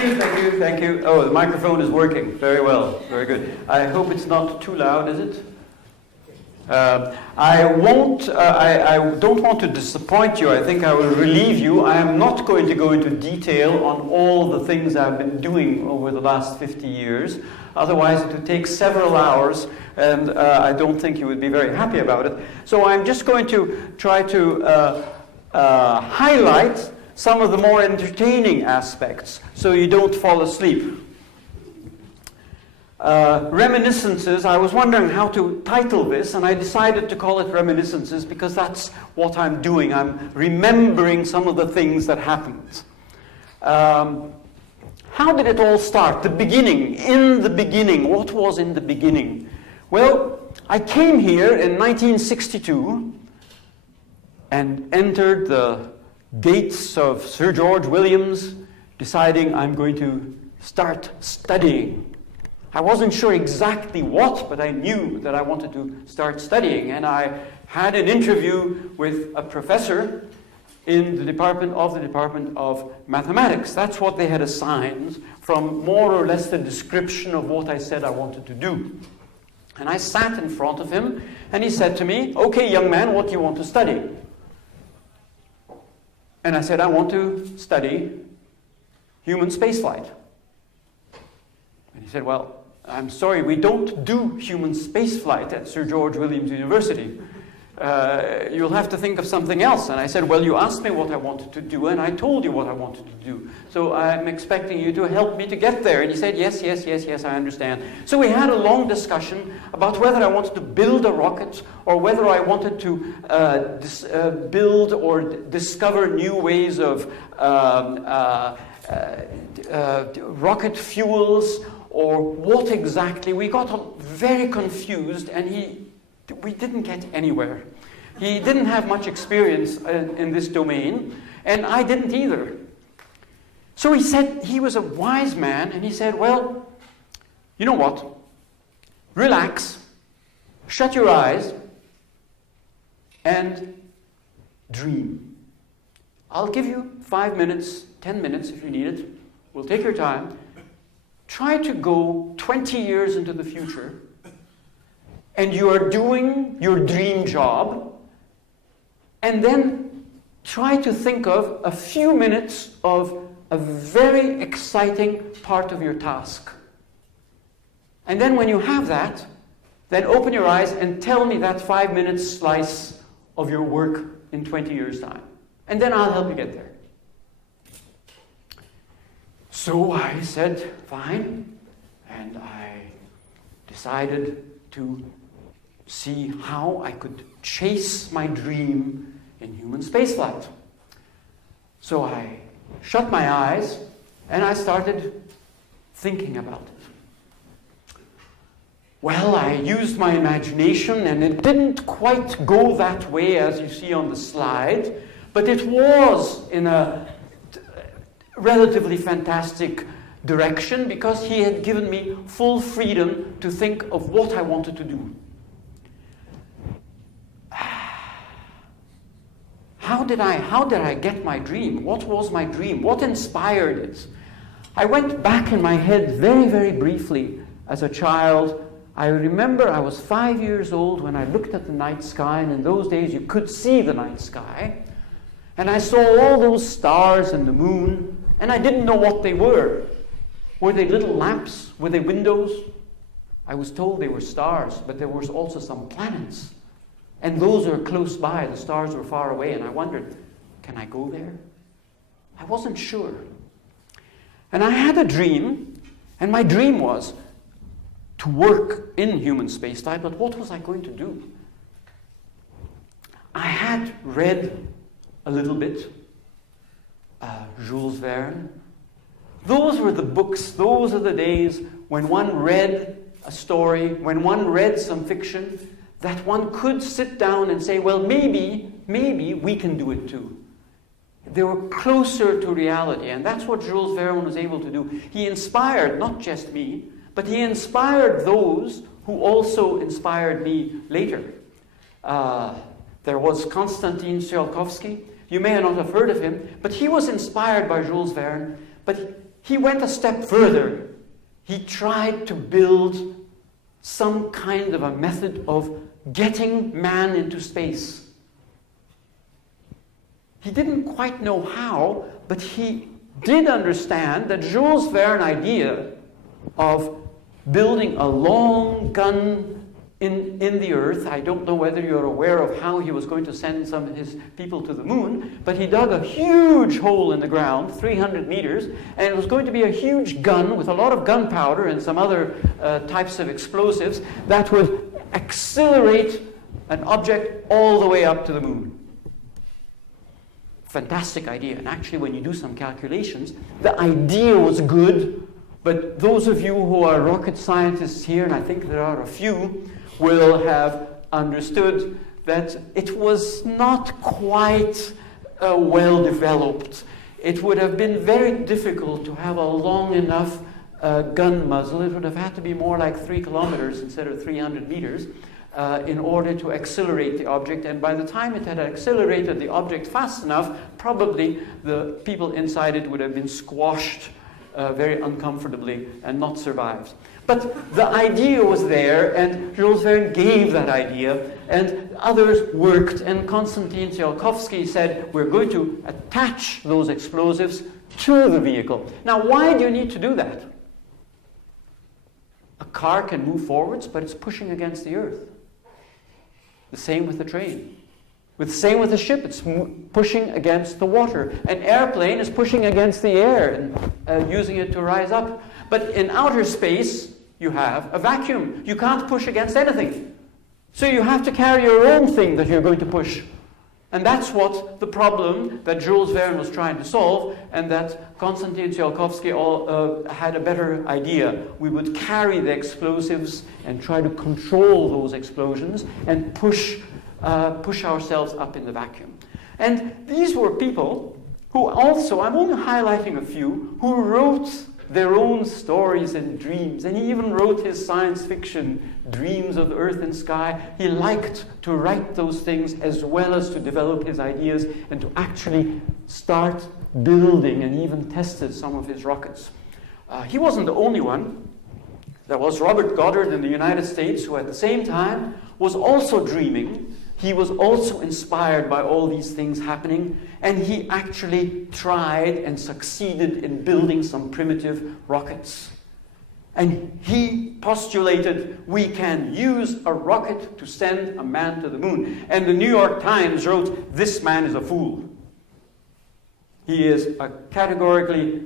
thank you. Oh, the microphone is working very well, very good. I hope it's not too loud, is it? I don't want to disappoint you. I think I will relieve you. I am not going to go into detail on all the things I've been doing over the last 50 years. Otherwise, it would take several hours, and I don't think you would be very happy about it. So I'm just going to try to highlight some of the more entertaining aspects so you don't fall asleep. Reminiscences, I was wondering how to title this, and I decided to call it Reminiscences because that's what I'm doing. I'm remembering some of the things that happened. How did it all start? The beginning. In the beginning. What was in the beginning? Well, I came here in 1962 and entered the gates of Sir George Williams, deciding I'm going to start studying. I wasn't sure exactly what, but I knew that I wanted to start studying. And I had an interview with a professor in the Department of Mathematics. That's what they had assigned from more or less the description of what I said I wanted to do. And I sat in front of him, and he said to me, "Okay, young man, what do you want to study?" And I said, "I want to study human spaceflight." And he said, "Well, I'm sorry, we don't do human spaceflight at Sir George Williams University. You'll have to think of something else." And I said, "Well, you asked me what I wanted to do, and I told you what I wanted to do. So I'm expecting you to help me to get there." And he said, yes, I understand. So we had a long discussion about whether I wanted to build a rocket or whether I wanted to build or discover new ways of rocket fuels, or what exactly. We got very confused, and we didn't get anywhere. He didn't have much experience in this domain, and I didn't either. So he said, he was a wise man, and he said, "Well, you know what? Relax, shut your eyes, and dream. I'll give you 5 minutes, 10 minutes if you need it. We'll take your time. Try to go 20 years into the future, and you are doing your dream job, and then try to think of a few minutes of a very exciting part of your task. And then when you have that, then open your eyes and tell me that 5 minute slice of your work in 20 years' time. And then I'll help you get there." So I said, fine, and I decided to see how I could chase my dream in human spaceflight. So I shut my eyes, and I started thinking about it. Well, I used my imagination, and it didn't quite go that way as you see on the slide, but it was in a relatively fantastic direction because he had given me full freedom to think of what I wanted to do. How did I get my dream? What was my dream? What inspired it? I went back in my head very, very briefly as a child. I remember I was 5 years old when I looked at the night sky, and in those days you could see the night sky. And I saw all those stars and the moon, and I didn't know what they were. Were they little lamps? Were they windows? I was told they were stars, but there was also some planets. And those are close by. The stars were far away, and I wondered, can I go there? I wasn't sure. And I had a dream, and my dream was to work in human spaceflight, but what was I going to do? I had read a little bit, Jules Verne. Those were the books, those are the days when one read a story, when one read some fiction, that one could sit down and say, well, maybe we can do it too. They were closer to reality, and that's what Jules Verne was able to do. He inspired not just me, but he inspired those who also inspired me later. There was Konstantin Tsiolkovsky. You may not have heard of him, but he was inspired by Jules Verne, but he went a step further. He tried to build some kind of a method of getting man into space. He didn't quite know how, but he did understand that Jules Verne's idea of building a long gun in the Earth, I don't know whether you're aware of how he was going to send some of his people to the moon, but he dug a huge hole in the ground, 300 meters, and it was going to be a huge gun with a lot of gunpowder and some other types of explosives that would accelerate an object all the way up to the moon. Fantastic idea. And actually, when you do some calculations, the idea was good, but those of you who are rocket scientists here, and I think there are a few, will have understood that it was not quite well developed. It would have been very difficult to have a long enough gun muzzle. It would have had to be more like 3 kilometers instead of 300 meters. In order to accelerate the object, and by the time it had accelerated the object fast enough, probably the people inside it would have been squashed very uncomfortably and not survived. But the idea was there, and Jules Verne gave that idea, and others worked, and Konstantin Tsiolkovsky said, we're going to attach those explosives to the vehicle. Now, why do you need to do that? A car can move forwards, but it's pushing against the earth. The same with the train. The same with the ship, it's pushing against the water. An airplane is pushing against the air and using it to rise up. But in outer space, you have a vacuum. You can't push against anything. So you have to carry your own thing that you're going to push. And that's what the problem that Jules Verne was trying to solve, and that Konstantin Tsiolkovsky had a better idea. We would carry the explosives and try to control those explosions and push ourselves up in the vacuum. And these were people who also, I'm only highlighting a few, who wrote their own stories and dreams. And he even wrote his science fiction dreams of the earth and sky. He liked to write those things as well as to develop his ideas and to actually start building and even tested some of his rockets. He wasn't the only one. There was Robert Goddard in the United States, who at the same time was also dreaming. He was also inspired by all these things happening, and he actually tried and succeeded in building some primitive rockets. And he postulated we can use a rocket to send a man to the moon. And the New York Times wrote, "This man is a fool. He is categorically,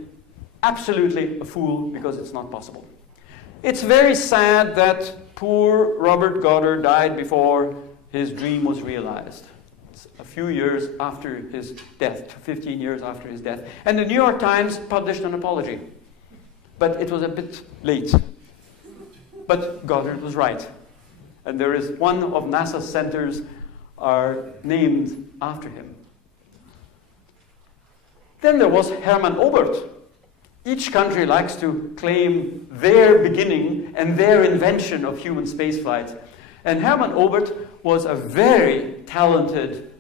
absolutely a fool, because it's not possible." It's very sad that poor Robert Goddard died before his dream was realized. It's a few years after his death, 15 years after his death. And the New York Times published an apology. But it was a bit late. But Goddard was right. And there is one of NASA's centers are named after him. Then there was Hermann Oberth. Each country likes to claim their beginning and their invention of human spaceflight. And Hermann Oberth was a very talented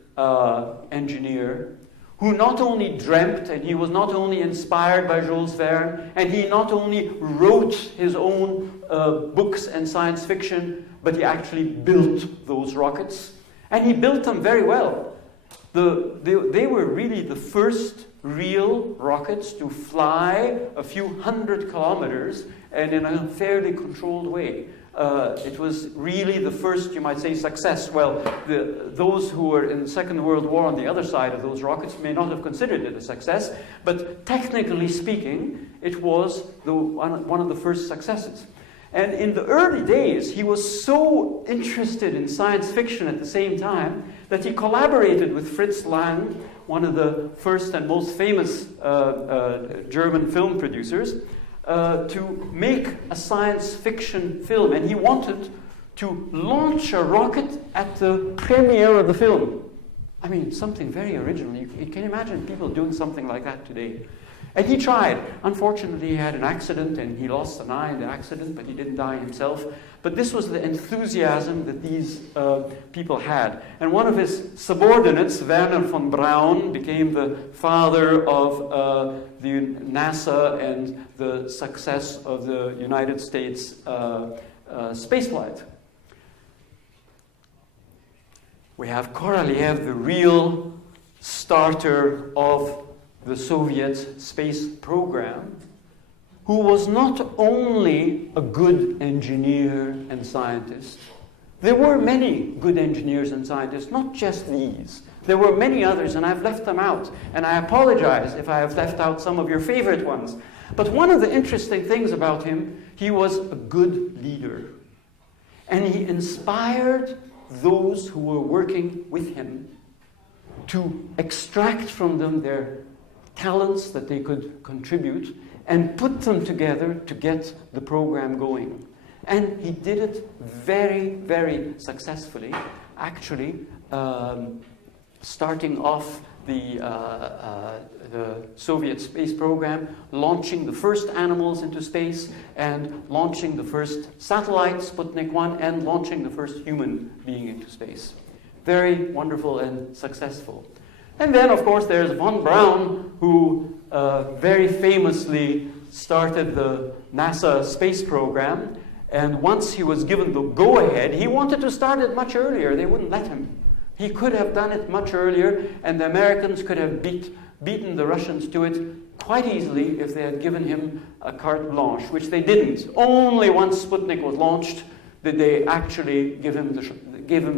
engineer who not only dreamt, and he was not only inspired by Jules Verne, and he not only wrote his own books and science fiction, but he actually built those rockets. And he built them very well. They were really the first real rockets to fly a few hundred kilometers and in a fairly controlled way. It was really the first, you might say, success. Well, those who were in the Second World War on the other side of those rockets may not have considered it a success, but technically speaking, it was one of the first successes. And in the early days, he was so interested in science fiction at the same time that he collaborated with Fritz Lang, one of the first and most famous German film producers, to make a science fiction film. And he wanted to launch a rocket at the premiere of the film. I mean, something very original. You can imagine people doing something like that today. And he tried. Unfortunately, he had an accident and he lost an eye in the accident, but he didn't die himself. But this was the enthusiasm that these people had. And one of his subordinates, Werner von Braun, became the father of the NASA and the success of the United States spaceflight. We have Korolev, the real starter of the Soviet space program, who was not only a good engineer and scientist. There were many good engineers and scientists, not just these. There were many others, and I've left them out. And I apologize if I have left out some of your favorite ones. But one of the interesting things about him, he was a good leader. And he inspired those who were working with him to extract from them their talents that they could contribute and put them together to get the program going. And he did it very, very successfully, actually, starting off the Soviet space program, launching the first animals into space, and launching the first satellite, Sputnik 1, and launching the first human being into space. Very wonderful and successful. And then, of course, there's von Braun, who very famously started the NASA space program. And once he was given the go-ahead, he wanted to start it much earlier. They wouldn't let him. He could have done it much earlier, and the Americans could have beaten the Russians to it quite easily if they had given him a carte blanche, which they didn't. Only once Sputnik was launched did they actually give him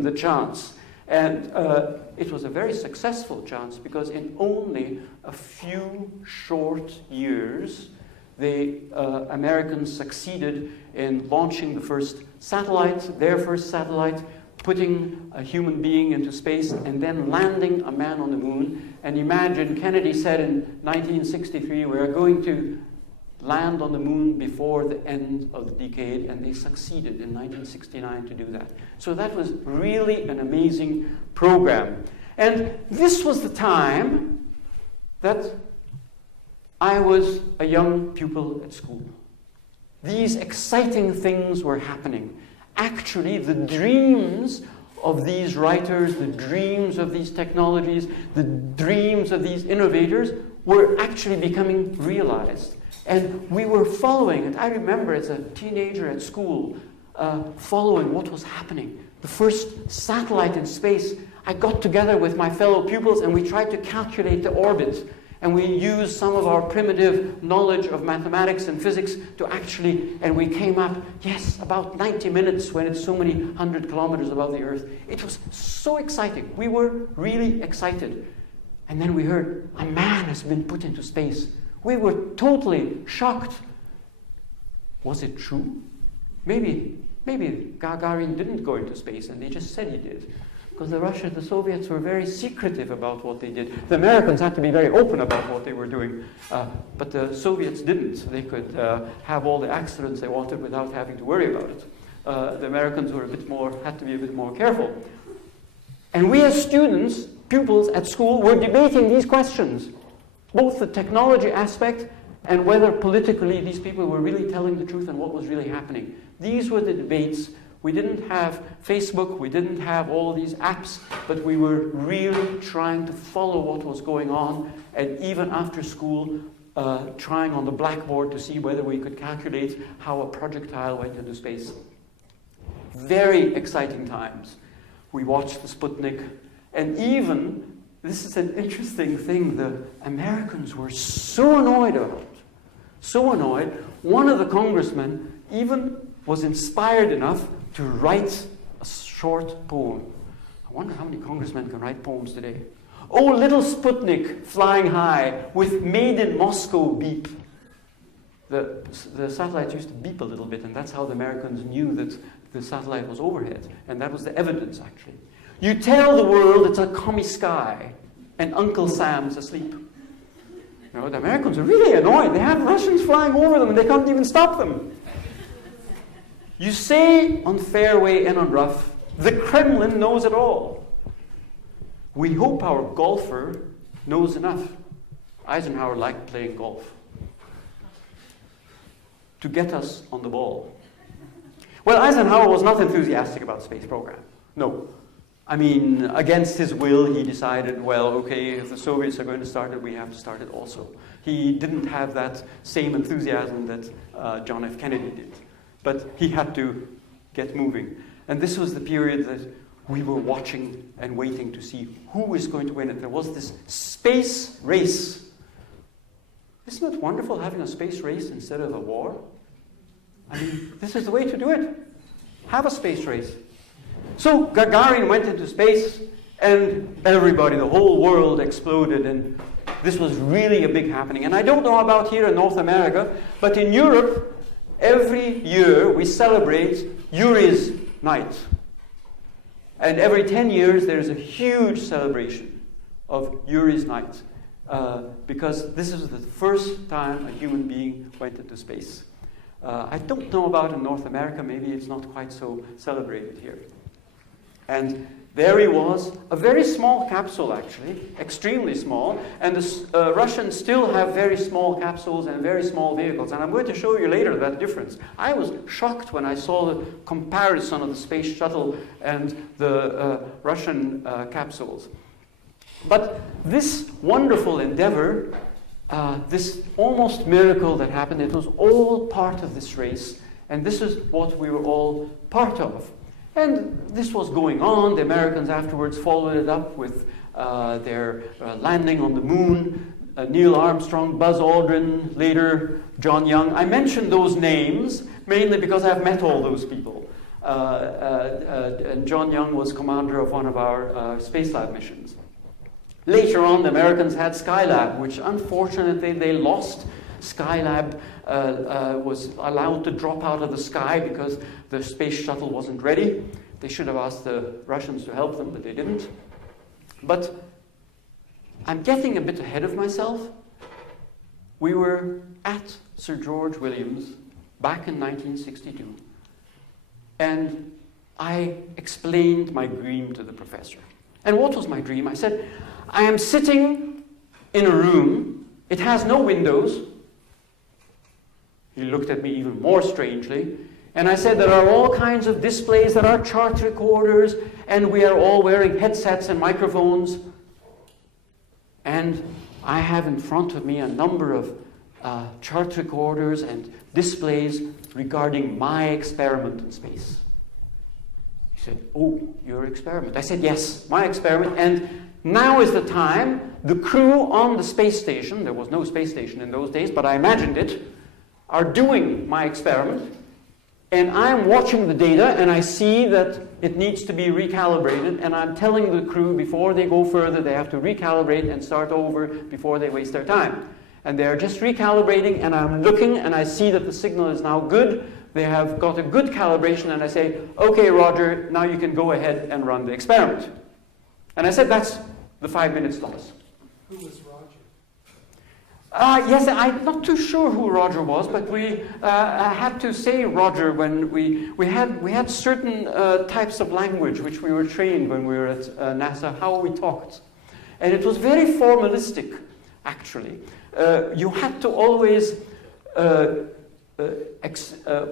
the chance. And it was a very successful chance, because in only a few short years, the Americans succeeded in launching the first satellite, their first satellite, putting a human being into space, and then landing a man on the moon. And imagine, Kennedy said in 1963, we're going to land on the moon before the end of the decade, and they succeeded in 1969 to do that. So that was really an amazing program. And this was the time that I was a young pupil at school. These exciting things were happening. Actually, the dreams of these writers, the dreams of these technologies, the dreams of these innovators were actually becoming realized. And we were following it. I remember as a teenager at school, following what was happening. The first satellite in space, I got together with my fellow pupils and we tried to calculate the orbit. And we used some of our primitive knowledge of mathematics and physics to actually, and we came up, yes, about 90 minutes when it's so many 100 kilometers above the Earth. It was so exciting. We were really excited. And then we heard, a man has been put into space. We were totally shocked. Was it true? Maybe Gagarin didn't go into space and they just said he did. Because the Soviets were very secretive about what they did. The Americans had to be very open about what they were doing. But the Soviets didn't. They could have all the accidents they wanted without having to worry about it. The Americans were had to be a bit more careful. And we as students, pupils at school, were debating these questions. Both the technology aspect and whether politically these people were really telling the truth and what was really happening. These were the debates. We didn't have Facebook, we didn't have all these apps, but we were really trying to follow what was going on, and even after school, trying on the blackboard to see whether we could calculate how a projectile went into space. Very exciting times. We watched the Sputnik, and even, this is an interesting thing, the Americans were so annoyed about it. So annoyed, one of the congressmen even was inspired enough to write a short poem. I wonder how many congressmen can write poems today. Oh, little Sputnik flying high with made in Moscow beep. The satellites used to beep a little bit, and that's how the Americans knew that the satellite was overhead. And that was the evidence, actually. You tell the world it's a commie sky, and Uncle Sam's asleep. You know, the Americans are really annoyed. They have Russians flying over them, and they can't even stop them. You say on fairway and on rough, the Kremlin knows it all. We hope our golfer knows enough. Eisenhower liked playing golf to get us on the ball. Well, Eisenhower was not enthusiastic about the space program. No. I mean, against his will, he decided, well, okay, if the Soviets are going to start it, we have to start it also. He didn't have that same enthusiasm that John F. Kennedy did. But he had to get moving. And this was the period that we were watching and waiting to see who was going to win it. There was this space race. Isn't it wonderful having a space race instead of a war? I mean, this is the way to do it. Have a space race. So Gagarin went into space, and everybody, the whole world exploded, and this was really a big happening. And I don't know about here in North America, but in Europe, every year we celebrate Yuri's Night. And every 10 years there's a huge celebration of Yuri's Night, because this is the first time a human being went into space. I don't know about in North America, maybe it's not quite so celebrated here. And there he was, a very small capsule actually, extremely small, and the Russians still have very small capsules and very small vehicles, and I'm going to show you later that difference. I was shocked when I saw the comparison of the space shuttle and the Russian capsules. But this wonderful endeavor, this almost miracle that happened, it was all part of this race, and this is what we were all part of. And this was going on. The Americans afterwards followed it up with their landing on the moon. Neil Armstrong, Buzz Aldrin, later John Young. I mentioned those names mainly because I've met all those people. And John Young was commander of one of our Spacelab missions. Later on, the Americans had Skylab, which unfortunately they lost. Skylab was allowed to drop out of the sky because the space shuttle wasn't ready. They should have asked the Russians to help them, but they didn't. But I'm getting a bit ahead of myself. We were at Sir George Williams back in 1962, and I explained my dream to the professor. And what was my dream? I said, I am sitting in a room. It has no windows. He looked at me even more strangely. And I said, there are all kinds of displays, there are chart recorders, and we are all wearing headsets and microphones. And I have in front of me a number of chart recorders and displays regarding my experiment in space. He said, oh, your experiment. I said, yes, my experiment. And now is the time. The crew on the space station, there was no space station in those days, but I imagined it, are doing my experiment, and I'm watching the data, and I see that it needs to be recalibrated, and I'm telling the crew before they go further, they have to recalibrate and start over before they waste their time. And they're just recalibrating, and I'm looking, and I see that the signal is now good. They have got a good calibration, and I say, okay, Roger, now you can go ahead and run the experiment. And I said, that's the 5-minute slots. Who was Roger? Yes, I'm not too sure who Roger was, but we had to say Roger when we had certain types of language which we were trained when we were at NASA, how we talked. And it was very formalistic, actually. You had to always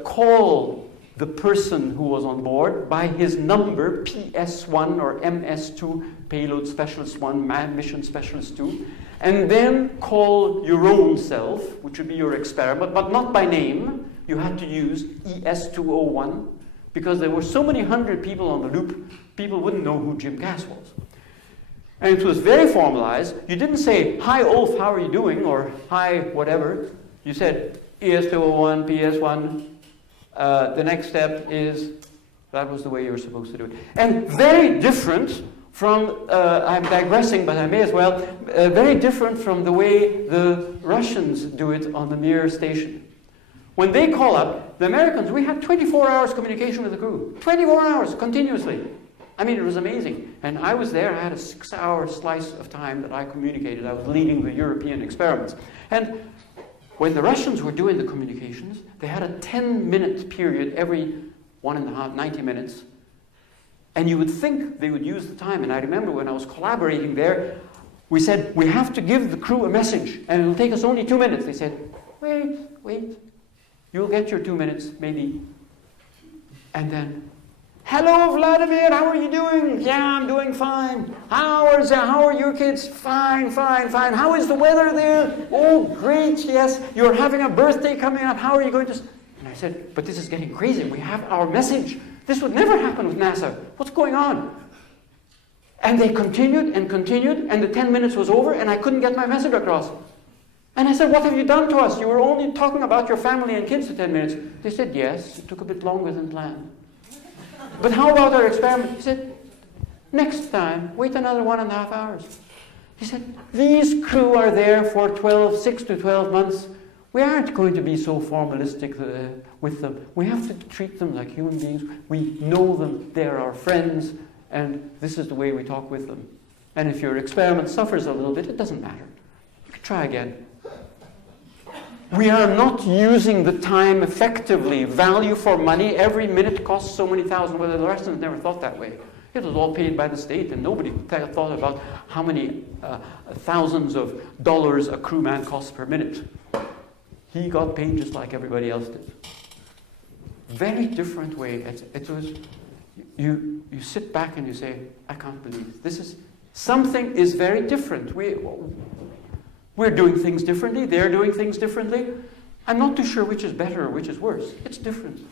call the person who was on board by his number, PS1 or MS2, Payload Specialist 1, Mission Specialist 2, and then call your own self, which would be your experiment, but not by name. You had to use ES201, because there were so many hundred people on the loop, people wouldn't know who Jim Kass was. And it was very formalized. You didn't say, hi Ulf, how are you doing? Or hi whatever. You said ES201, PS1. The next step is, that was the way you were supposed to do it. And very different from, I'm digressing, but I may as well, very different from the way the Russians do it on the Mir station. When they call up, the Americans, we had 24 hours communication with the crew. 24 hours, continuously. I mean, it was amazing. And I was there, I had a 6-hour slice of time that I communicated. I was leading the European experiments. And when the Russians were doing the communications, they had a 10-minute period every 90 minutes. And you would think they would use the time. And I remember when I was collaborating there, We said, we have to give the crew a message, and it'll take us only 2 minutes. They said, wait. You'll get your 2 minutes, maybe. And then, hello, Vladimir, how are you doing? Yeah, I'm doing fine. How are your kids? Fine. How is the weather there? Oh, great, yes. You're having a birthday coming up. How are you going to... And I said, but this is getting crazy. We have our message. This would never happen with NASA. What's going on? And they continued, and the 10 minutes was over, and I couldn't get my message across. And I said, what have you done to us? You were only talking about your family and kids for 10 minutes. They said, yes, it took a bit longer than planned. But how about our experiment? He said, next time, wait another 1.5 hours. He said, these crew are there for 6 to 12 months. We aren't going to be so formalistic with them. We have to treat them like human beings. We know them, they're our friends, and this is the way we talk with them. And if your experiment suffers a little bit, it doesn't matter. You can try again. We are not using the time effectively. Value for money, every minute costs so many thousand. Well, the Russians never thought that way. It was all paid by the state, and nobody thought about how many thousands of dollars a crewman costs per minute. He got paid just like everybody else did. Very different way. It was, you sit back and you say, I can't believe this. Something is very different. We're doing things differently. They're doing things differently. I'm not too sure which is better or which is worse. It's different.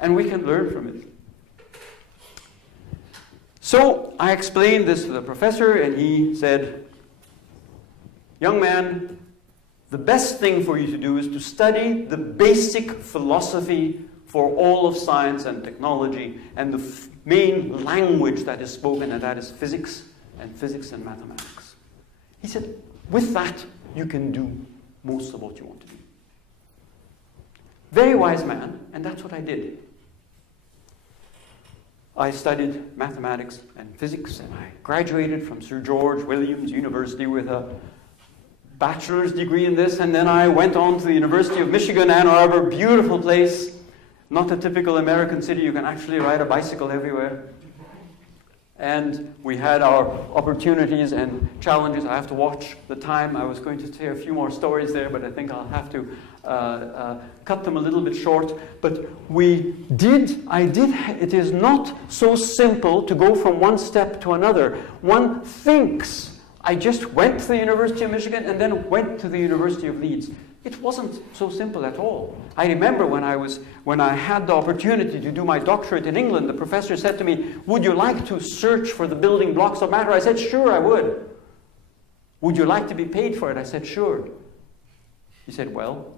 And we can learn from it. So I explained this to the professor, and he said, young man, the best thing for you to do is to study the basic philosophy for all of science and technology, and the main language that is spoken, and that is physics and mathematics. He said, with that, you can do most of what you want to do. Very wise man, and that's what I did. I studied mathematics and physics, and I graduated from Sir George Williams University with a bachelor's degree in this, and then I went on to the University of Michigan, Ann Arbor, beautiful place. Not a typical American city, you can actually ride a bicycle everywhere. And we had our opportunities and challenges. I have to watch the time. I was going to say a few more stories there, but I think I'll have to cut them a little bit short. But it is not so simple to go from one step to another. One thinks, I just went to the University of Michigan and then went to the University of Leeds. It wasn't so simple at all. I remember when I had the opportunity to do my doctorate in England, the professor said to me, would you like to search for the building blocks of matter? I said, sure, I would. Would you like to be paid for it? I said, sure. He said, well,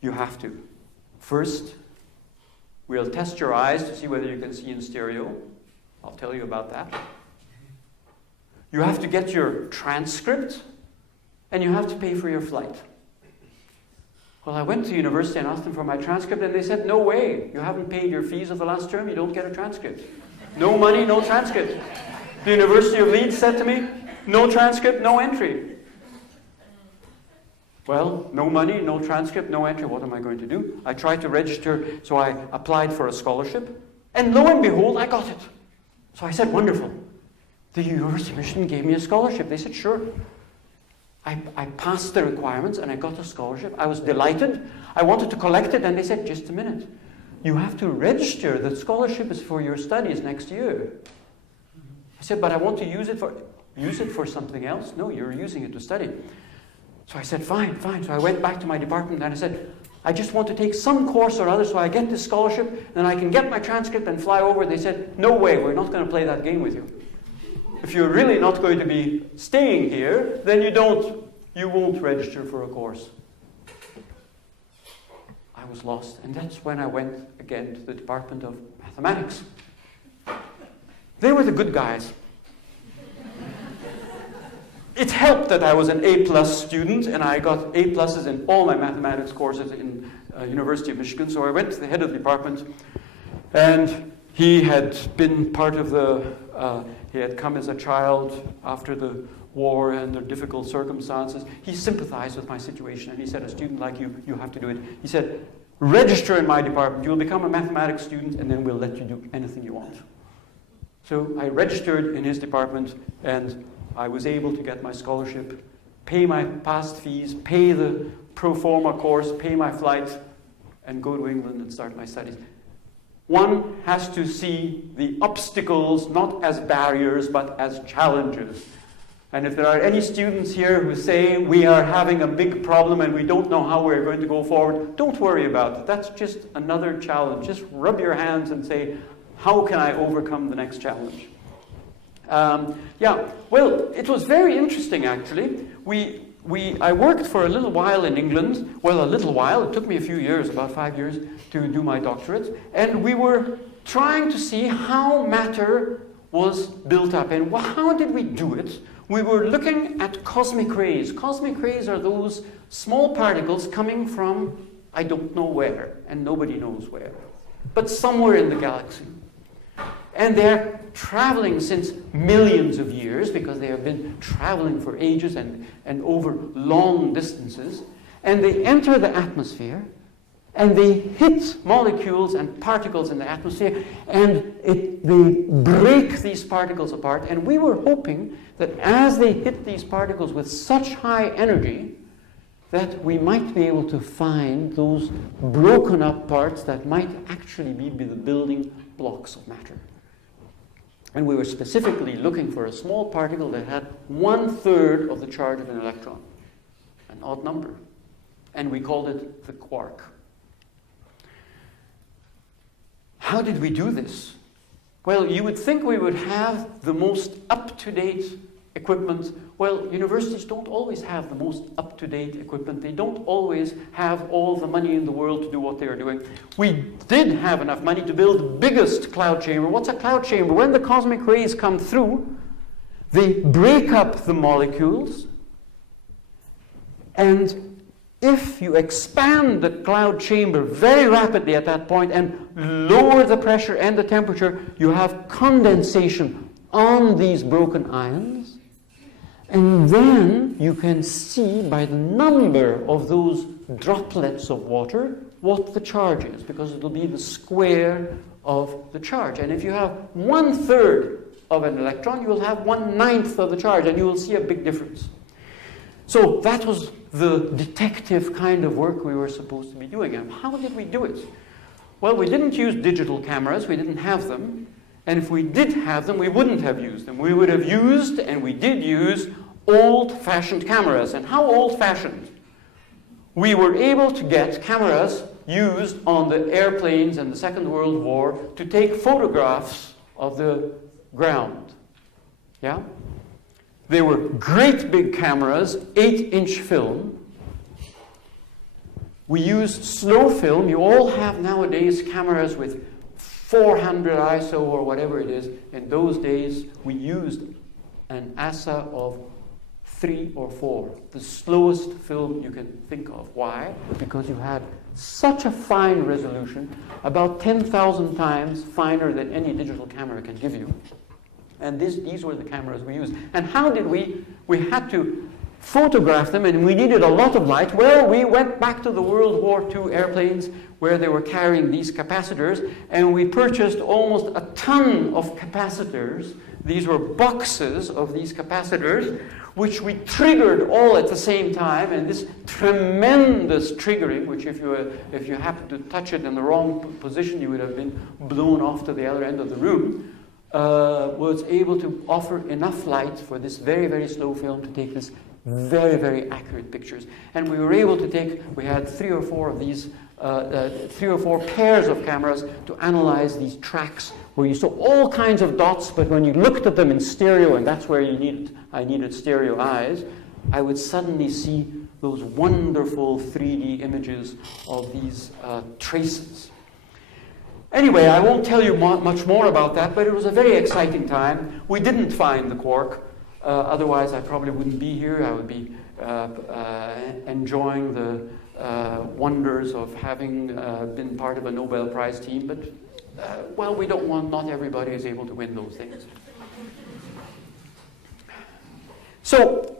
you have to. First, we'll test your eyes to see whether you can see in stereo. I'll tell you about that. You have to get your transcript, and you have to pay for your flight. Well, I went to university and asked them for my transcript, and they said, no way. You haven't paid your fees of the last term, you don't get a transcript. No money, no transcript. The University of Leeds said to me, no transcript, no entry. Well, no money, no transcript, no entry. What am I going to do? I tried to register, so I applied for a scholarship, and lo and behold, I got it. So I said, wonderful. The University of Michigan gave me a scholarship. They said, sure. I passed the requirements and I got a scholarship. I was delighted. I wanted to collect it, and they said, just a minute. You have to register. The scholarship is for your studies next year. I said, but I want to use it for something else. No, you're using it to study. So I said, fine. So I went back to my department and I said, I just want to take some course or other so I get this scholarship, then I can get my transcript and fly over. They said, no way, we're not going to play that game with you. If you're really not going to be staying here, then you won't register for a course. I was lost, and that's when I went again to the Department of Mathematics. They were the good guys. It helped that I was an A+ student, and I got A+ in all my mathematics courses in University of Michigan. So I went to the head of the department, and he had been part of he had come as a child after the war and the difficult circumstances. He sympathized with my situation, and he said, a student like you, you have to do it. He said, register in my department, you'll become a mathematics student, and then we'll let you do anything you want. So I registered in his department, and I was able to get my scholarship, pay my past fees, pay the pro forma course, pay my flight, and go to England and start my studies. One has to see the obstacles not as barriers, but as challenges. And if there are any students here who say we are having a big problem and we don't know how we're going to go forward, don't worry about it. That's just another challenge. Just rub your hands and say, how can I overcome the next challenge? Well, it was very interesting actually. I worked for a little while in England. Well, a little while. It took me a few years, about 5 years, to do my doctorate. And we were trying to see how matter was built up. And how did we do it? We were looking at cosmic rays. Cosmic rays are those small particles coming from I don't know where, and nobody knows where, but somewhere in the galaxy. And they're traveling since millions of years, because they have been traveling for ages and over long distances. And they enter the atmosphere, and they hit molecules and particles in the atmosphere, and they break these particles apart. And we were hoping that as they hit these particles with such high energy, that we might be able to find those broken up parts that might actually be the building blocks of matter. And we were specifically looking for a small particle that had 1/3 of the charge of an electron, an odd number. And we called it the quark. How did we do this? Well, you would think we would have the most up-to-date equipment. Well, universities don't always have the most up-to-date equipment. They don't always have all the money in the world to do what they are doing. We did have enough money to build the biggest cloud chamber. What's a cloud chamber? When the cosmic rays come through, they break up the molecules, and if you expand the cloud chamber very rapidly at that point and lower the pressure and the temperature, you have condensation on these broken ions. And then you can see by the number of those droplets of water what the charge is, because it will be the square of the charge. And if you have 1/3 of an electron, you will have 1/9 of the charge, and you will see a big difference. So that was the detective kind of work we were supposed to be doing. And how did we do it? Well, we didn't use digital cameras. We didn't have them. And if we did have them, we wouldn't have used them. We would have used, and we did use, old-fashioned cameras. And how old-fashioned? We were able to get cameras used on the airplanes in the Second World War to take photographs of the ground. Yeah? They were great big cameras, 8-inch film. We used slow film. You all have nowadays cameras with 400 ISO or whatever it is. In those days, we used an ASA of 3 or 4, the slowest film you can think of. Why? Because you had such a fine resolution, about 10,000 times finer than any digital camera can give you. And these were the cameras we used. And how did we had to photograph them, and we needed a lot of light. Well, we went back to the World War II airplanes where they were carrying these capacitors, and we purchased almost a ton of capacitors. These were boxes of these capacitors, which we triggered all at the same time, and this tremendous triggering, which if you happened to touch it in the wrong position, you would have been blown off to the other end of the room, was able to offer enough light for this very, very slow film to take this very, very accurate pictures. And we were able to we had 3 or 4 of these, 3 or 4 pairs of cameras to analyze these tracks where you saw all kinds of dots, but when you looked at them in stereo, and that's where I needed stereo eyes, I would suddenly see those wonderful 3D images of these traces. Anyway, I won't tell you much more about that, but it was a very exciting time. We didn't find the quark. Otherwise, I probably wouldn't be here. I would be enjoying the wonders of having been part of a Nobel Prize team. But, well, we don't want, not everybody is able to win those things. So,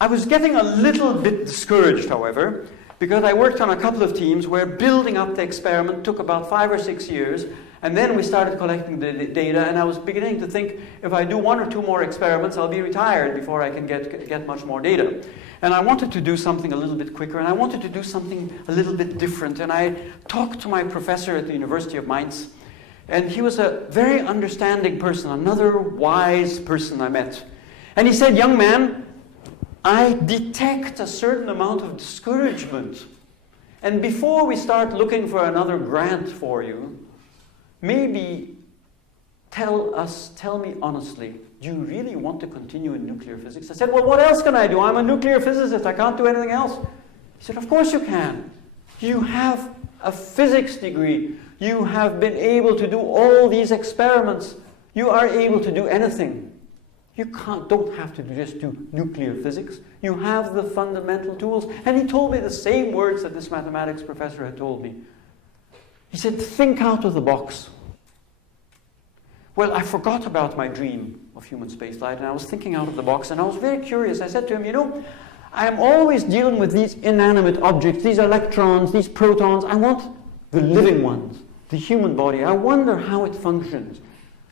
I was getting a little bit discouraged, however, because I worked on a couple of teams where building up the experiment took about 5 or 6 years, And then we started collecting the data, and I was beginning to think, if I do 1 or 2 more experiments, I'll be retired before I can get much more data. And I wanted to do something a little bit quicker, and I wanted to do something a little bit different. And I talked to my professor at the University of Mainz, and he was a very understanding person, another wise person I met. And he said, young man, I detect a certain amount of discouragement. And before we start looking for another grant for you, maybe tell me honestly, do you really want to continue in nuclear physics? I said, well, what else can I do? I'm a nuclear physicist. I can't do anything else. He said, of course you can. You have a physics degree. You have been able to do all these experiments. You are able to do anything. You don't have to just do nuclear physics. You have the fundamental tools. And he told me the same words that this mathematics professor had told me. He said, think out of the box. Well, I forgot about my dream of human spaceflight, and I was thinking out of the box, and I was very curious. I said to him, you know, I'm always dealing with these inanimate objects, these electrons, these protons. I want the living ones, the human body. I wonder how it functions.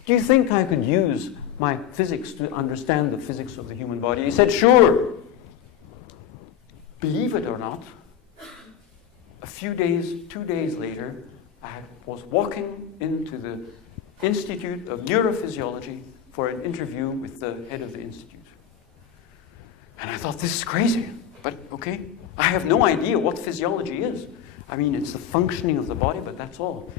Do you think I could use my physics to understand the physics of the human body? He said, sure. Believe it or not, a few days, 2 days later, I was walking into the Institute of Neurophysiology for an interview with the head of the institute. And I thought, this is crazy, but okay. I have no idea what physiology is. I mean, it's the functioning of the body, but that's all.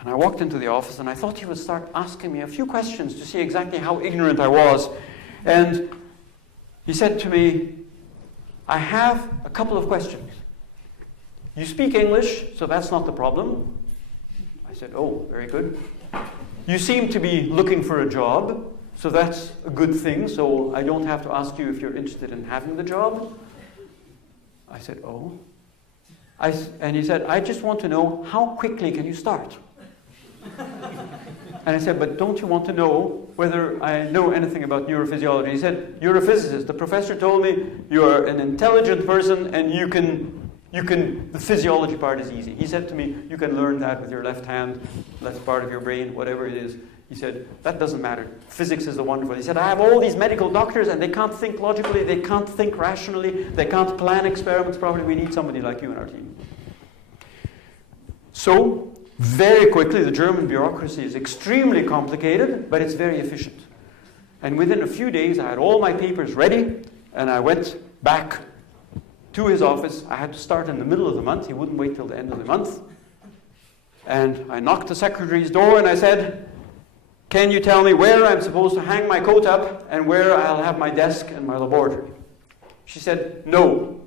And I walked into the office, and I thought he would start asking me a few questions to see exactly how ignorant I was. And he said to me, I have a couple of questions. You speak English, so that's not the problem. I said, oh, very good. You seem to be looking for a job, so that's a good thing, so I don't have to ask you if you're interested in having the job. I said, oh. And he said, I just want to know, how quickly can you start? And I said, but don't you want to know whether I know anything about neurophysiology? He said, you're a physicist. The professor told me you're an intelligent person and the physiology part is easy. He said to me, you can learn that with your left hand, that's part of your brain, whatever it is. He said, that doesn't matter. Physics is the wonderful. He said, I have all these medical doctors and they can't think logically, they can't think rationally, they can't plan experiments properly. We need somebody like you in our team. So, very quickly, the German bureaucracy is extremely complicated, but it's very efficient. And within a few days, I had all my papers ready, and I went back to his office. I had to start in the middle of the month. He wouldn't wait till the end of the month. And I knocked the secretary's door, and I said, can you tell me where I'm supposed to hang my coat up and where I'll have my desk and my laboratory? She said, no.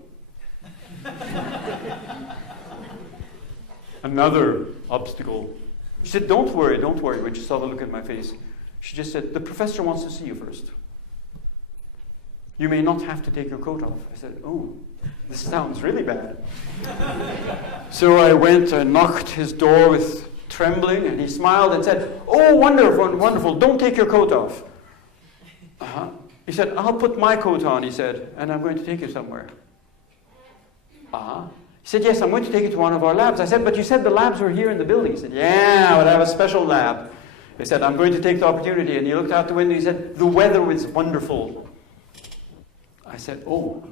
Another obstacle. She said, don't worry, when she saw the look in my face. She just said, the professor wants to see you first. You may not have to take your coat off. I said, oh, this sounds really bad. So I went and knocked his door with trembling, and he smiled and said, oh, wonderful, wonderful, don't take your coat off. He said, I'll put my coat on, he said, and I'm going to take you somewhere. He said, yes, I'm going to take you to one of our labs. I said, but you said the labs were here in the building. He said, yeah, but I have a special lab. He said, I'm going to take the opportunity. And he looked out the window. He said, the weather was wonderful. I said, oh.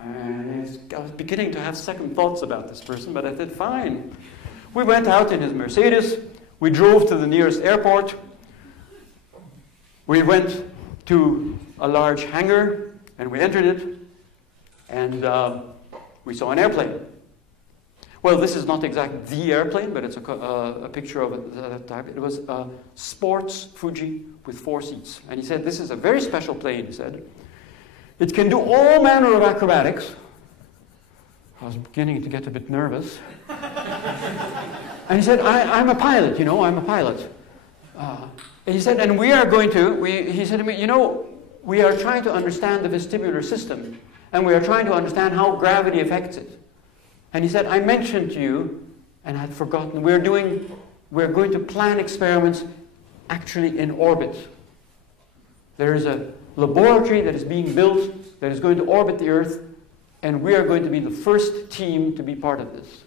I was beginning to have second thoughts about this person, but I said, fine. We went out in his Mercedes. We drove to the nearest airport. We went to a large hangar, and we entered it. And we saw an airplane. Well, this is not exactly the airplane, but it's a picture of that type. It was a sports Fuji with 4 seats. And he said, this is a very special plane, he said. It can do all manner of acrobatics. I was beginning to get a bit nervous. And he said, I'm a pilot, I'm a pilot. And he said, and we are going to, he said to me, we are trying to understand the vestibular system, and we are trying to understand how gravity affects it. And he said, I mentioned to you, and I had forgotten, we're going to plan experiments actually in orbit. There is a laboratory that is being built that is going to orbit the Earth, and we are going to be the first team to be part of this.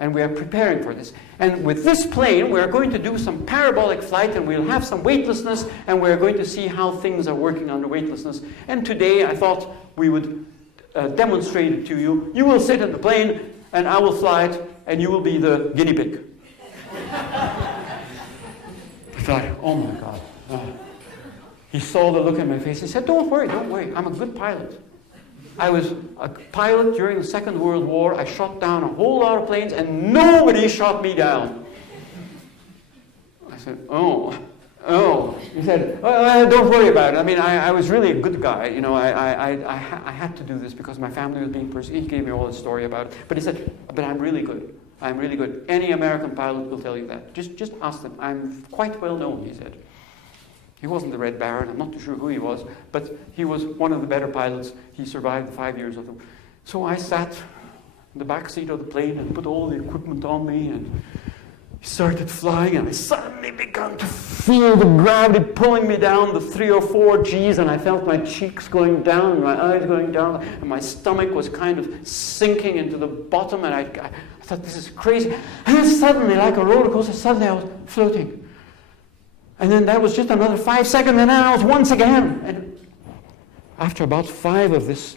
And we are preparing for this. And with this plane, we're going to do some parabolic flight, and we'll have some weightlessness, and we're going to see how things are working under weightlessness. And today, I thought we would demonstrate it to you. You will sit in the plane, and I will fly it, and you will be the guinea pig. I thought, oh my God. He saw the look in my face. He said, don't worry. I'm a good pilot. I was a pilot during the Second World War. I shot down a whole lot of planes, and nobody shot me down. I said, oh. He said, don't worry about it. I mean, I was really a good guy. You know, I had to do this because my family was being persecuted. He gave me all the story about it. But he said, but I'm really good. I'm really good. Any American pilot will tell you that. Just ask them. I'm quite well known, he said. He wasn't the Red Baron. I'm not too sure who he was, but he was one of the better pilots. He survived the 5 years of them. So I sat in the back seat of the plane and put all the equipment on me and started flying, and I suddenly began to feel the gravity pulling me down the 3 or 4 Gs, and I felt my cheeks going down, and my eyes going down, and my stomach was kind of sinking into the bottom, and I thought, this is crazy. And then suddenly, like a roller coaster, suddenly I was floating. And then that was just another 5 seconds, and then I was once again. And after about 5 of this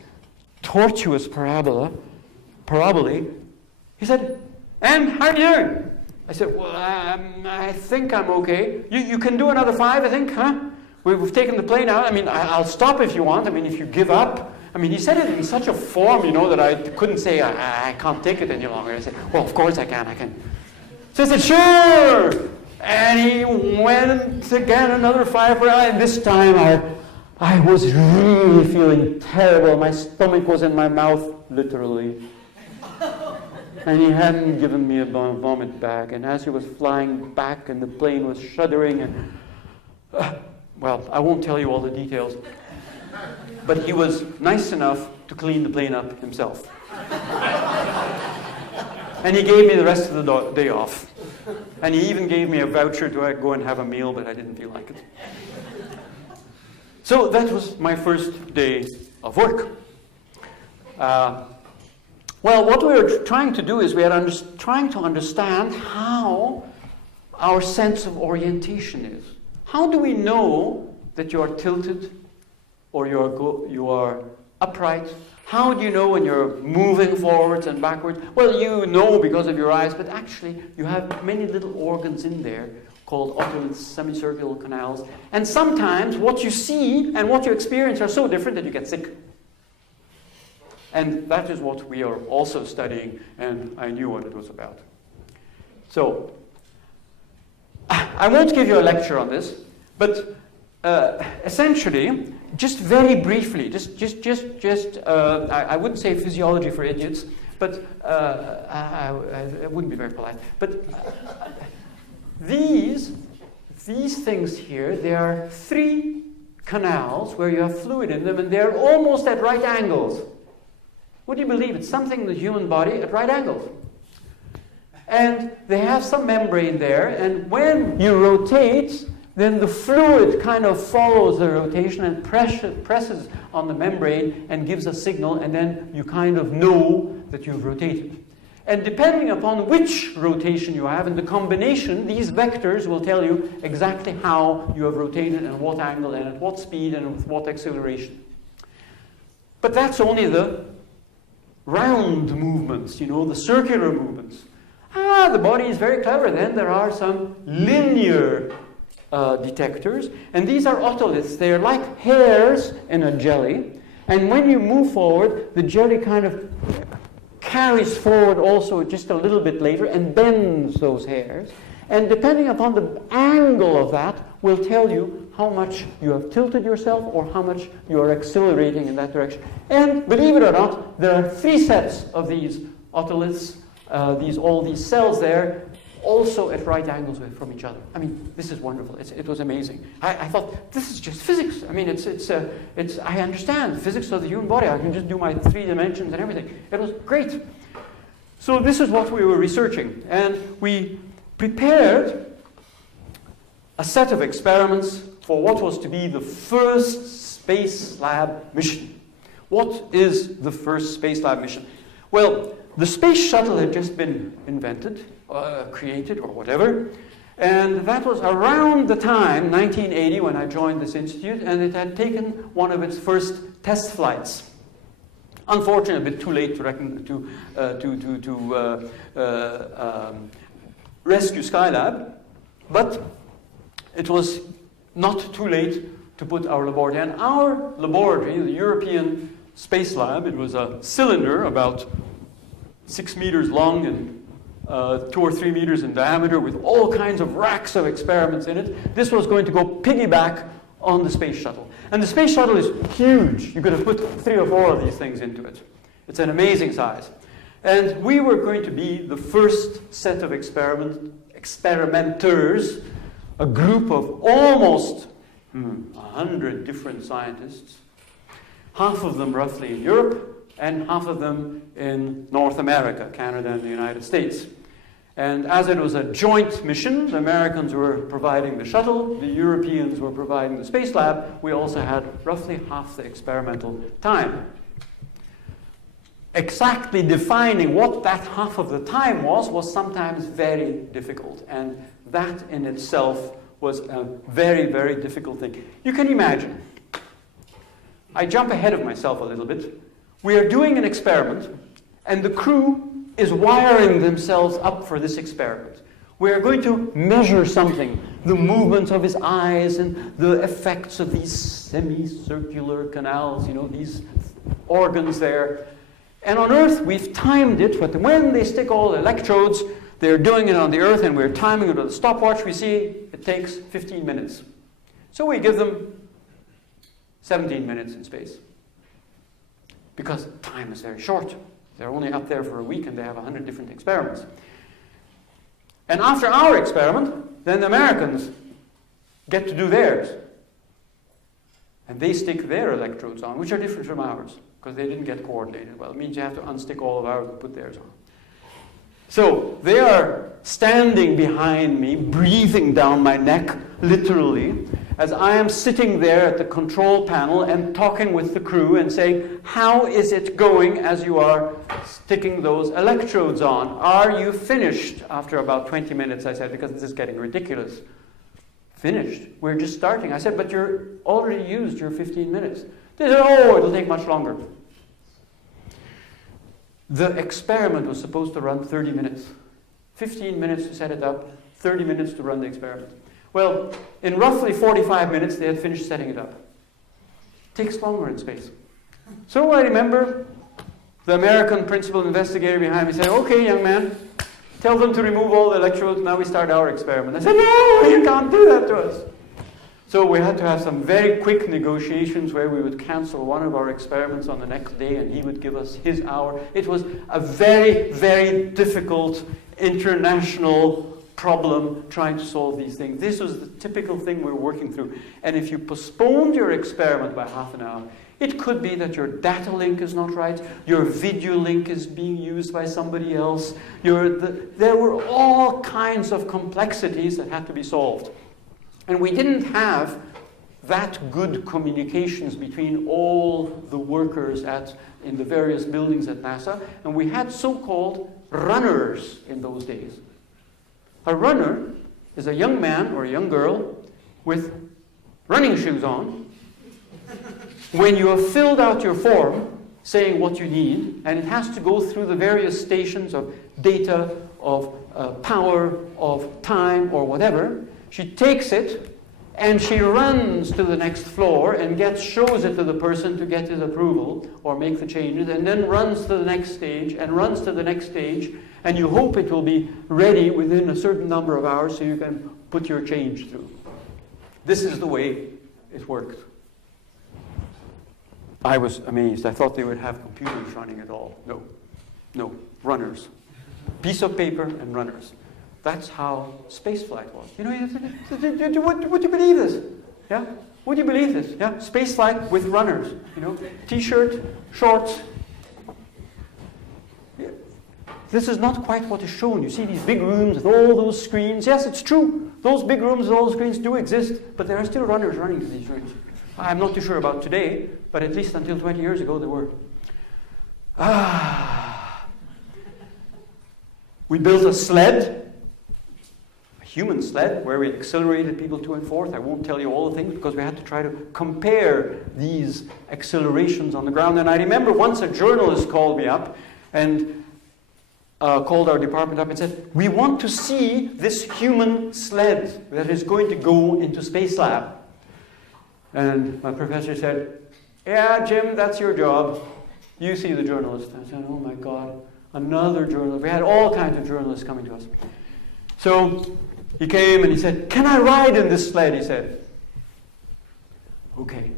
tortuous parabolae, he said, and how are you doing? I said, well, I think I'm okay. You can do another 5, I think, huh? We've taken the plane out. I mean, I'll stop if you want. I mean, if you give up. I mean, he said it in such a form, you know, that I couldn't say, I can't take it any longer. I said, well, of course I can. So I said, sure. And he went again another 5 rounds, and this time I was really feeling terrible. My stomach was in my mouth, literally. And he hadn't given me a vomit bag. And as he was flying back and the plane was shuddering, and well, I won't tell you all the details. But he was nice enough to clean the plane up himself. And he gave me the rest of the day off. And he even gave me a voucher to go and have a meal, but I didn't feel like it. So that was my first day of work. Well, what we were trying to do is we are trying to understand how our sense of orientation is. How do we know that you are tilted or you are upright? How do you know when you're moving forwards and backwards? Well, you know because of your eyes, but actually you have many little organs in there called otoliths, semicircular canals. And sometimes what you see and what you experience are so different that you get sick. And that is what we are also studying, and I knew what it was about. So, I won't give you a lecture on this, but essentially, just very briefly, I wouldn't say physiology for idiots, but I wouldn't be very polite. But these things here, there are 3 canals where you have fluid in them, and they're almost at right angles. Would you believe it's something in the human body at right angles? And they have some membrane there, and when you rotate, then the fluid kind of follows the rotation and presses on the membrane and gives a signal, and then you kind of know that you've rotated. And depending upon which rotation you have and the combination, these vectors will tell you exactly how you have rotated and what angle and at what speed and with what acceleration. But that's only the round movements, you know, the circular movements. The body is very clever. Then there are some linear detectors, and these are otoliths. They are like hairs in a jelly, and when you move forward, the jelly kind of carries forward also just a little bit later and bends those hairs. And depending upon the angle of that will tell you how much you have tilted yourself or how much you are accelerating in that direction. And believe it or not, there are 3 sets of these otoliths, all these cells there, also at right angles from each other. I mean, this is wonderful. It was amazing. I thought, this is just physics. I mean, I understand physics of the human body. I can just do my 3 dimensions and everything. It was great. So this is what we were researching. And we prepared a set of experiments for what was to be the first Space Lab mission. What is the first Space Lab mission? Well, The space shuttle had just been invented, created, or whatever. And that was around the time, 1980, when I joined this institute, and it had taken one of its first test flights. Unfortunately, a bit too late to rescue Skylab, but it was not too late to put our laboratory. And our laboratory, the European Space Lab, it was a cylinder about 6 meters long and 2 or 3 meters in diameter with all kinds of racks of experiments in it. This was going to go piggyback on the space shuttle. And the space shuttle is huge. You could have put 3 or 4 of these things into it. It's an amazing size. And we were going to be the first set of experimenters, a group of almost 100 different scientists, half of them roughly in Europe, and half of them in North America, Canada and the United States. And as it was a joint mission, the Americans were providing the shuttle, the Europeans were providing the space lab, we also had roughly half the experimental time. Exactly defining what that half of the time was sometimes very difficult, and that in itself was a very, very difficult thing. You can imagine. I jump ahead of myself a little bit. We are doing an experiment, and the crew is wiring themselves up for this experiment. We are going to measure something, the movements of his eyes and the effects of these semicircular canals, these organs there. And on Earth, we've timed it, but when they stick all the electrodes, they're doing it on the Earth, and we're timing it with a stopwatch. We see it takes 15 minutes. So we give them 17 minutes in space, because time is very short. They're only up there for a week, and they have 100 different experiments. And after our experiment, then the Americans get to do theirs. And they stick their electrodes on, which are different from ours, because they didn't get coordinated well. It means you have to unstick all of ours and put theirs on. So they are standing behind me, breathing down my neck, literally, as I am sitting there at the control panel and talking with the crew and saying, how is it going as you are sticking those electrodes on? Are you finished? After about 20 minutes, I said, because this is getting ridiculous. Finished? We're just starting. I said, but you're already used your 15 minutes. They said, oh, it'll take much longer. The experiment was supposed to run 30 minutes. 15 minutes to set it up, 30 minutes to run the experiment. Well, in roughly 45 minutes, they had finished setting it up. Takes longer in space. So I remember the American principal investigator behind me said, okay, young man, tell them to remove all the electrodes, now we start our experiment. I said, no, you can't do that to us. So we had to have some very quick negotiations where we would cancel one of our experiments on the next day, and he would give us his hour. It was a very, very difficult international problem trying to solve these things. This was the typical thing we're working through. And if you postponed your experiment by half an hour, it could be that your data link is not right, your video link is being used by somebody else. There were all kinds of complexities that had to be solved. And we didn't have that good communications between all the workers in the various buildings at NASA, and we had so-called runners in those days. A runner is a young man or a young girl with running shoes on. When you have filled out your form saying what you need, and it has to go through the various stations of data, of power, of time, or whatever, she takes it and she runs to the next floor and shows it to the person to get his approval or make the changes, and then runs to the next stage and runs to the next stage, and you hope it will be ready within a certain number of hours so you can put your change through. This is the way it worked. I was amazed. I thought they would have computers running it all. No, runners. Piece of paper and runners. That's how spaceflight was. Would you believe this? Yeah? Would you believe this? Yeah? Spaceflight with runners. T-shirt, shorts. Yeah. This is not quite what is shown. You see these big rooms with all those screens. Yes, it's true. Those big rooms with all the screens do exist, but there are still runners running to these rooms. I'm not too sure about today, but at least until 20 years ago there were. We built a sled, a human sled, where we accelerated people to and forth. I won't tell you all the things because we had to try to compare these accelerations on the ground. And I remember once a journalist called me up and called our department up and said, we want to see this human sled that is going to go into Space Lab. And my professor said, yeah, Jim, that's your job. You see the journalist. I said, oh my God, another journalist. We had all kinds of journalists coming to us. So he came and he said, can I ride in this sled? He said, okay.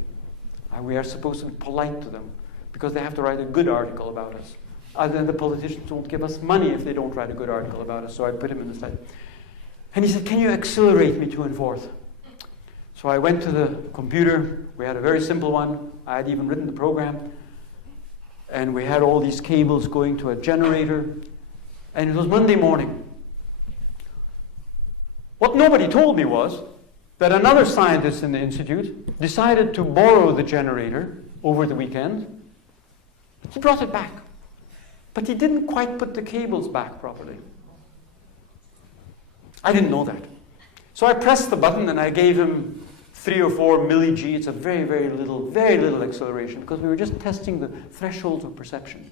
We are supposed to be polite to them because they have to write a good article about us. Other than the politicians won't give us money if they don't write a good article about us. So I put him in the sled. And he said, can you accelerate me to and forth? So I went to the computer. We had a very simple one. I had even written the program. And we had all these cables going to a generator. And it was Monday morning. What nobody told me was that another scientist in the institute decided to borrow the generator over the weekend. He brought it back. But he didn't quite put the cables back properly. I didn't know that. So I pressed the button and I gave him 3 or 4 milli-G. It's a very, very little acceleration because we were just testing the thresholds of perception.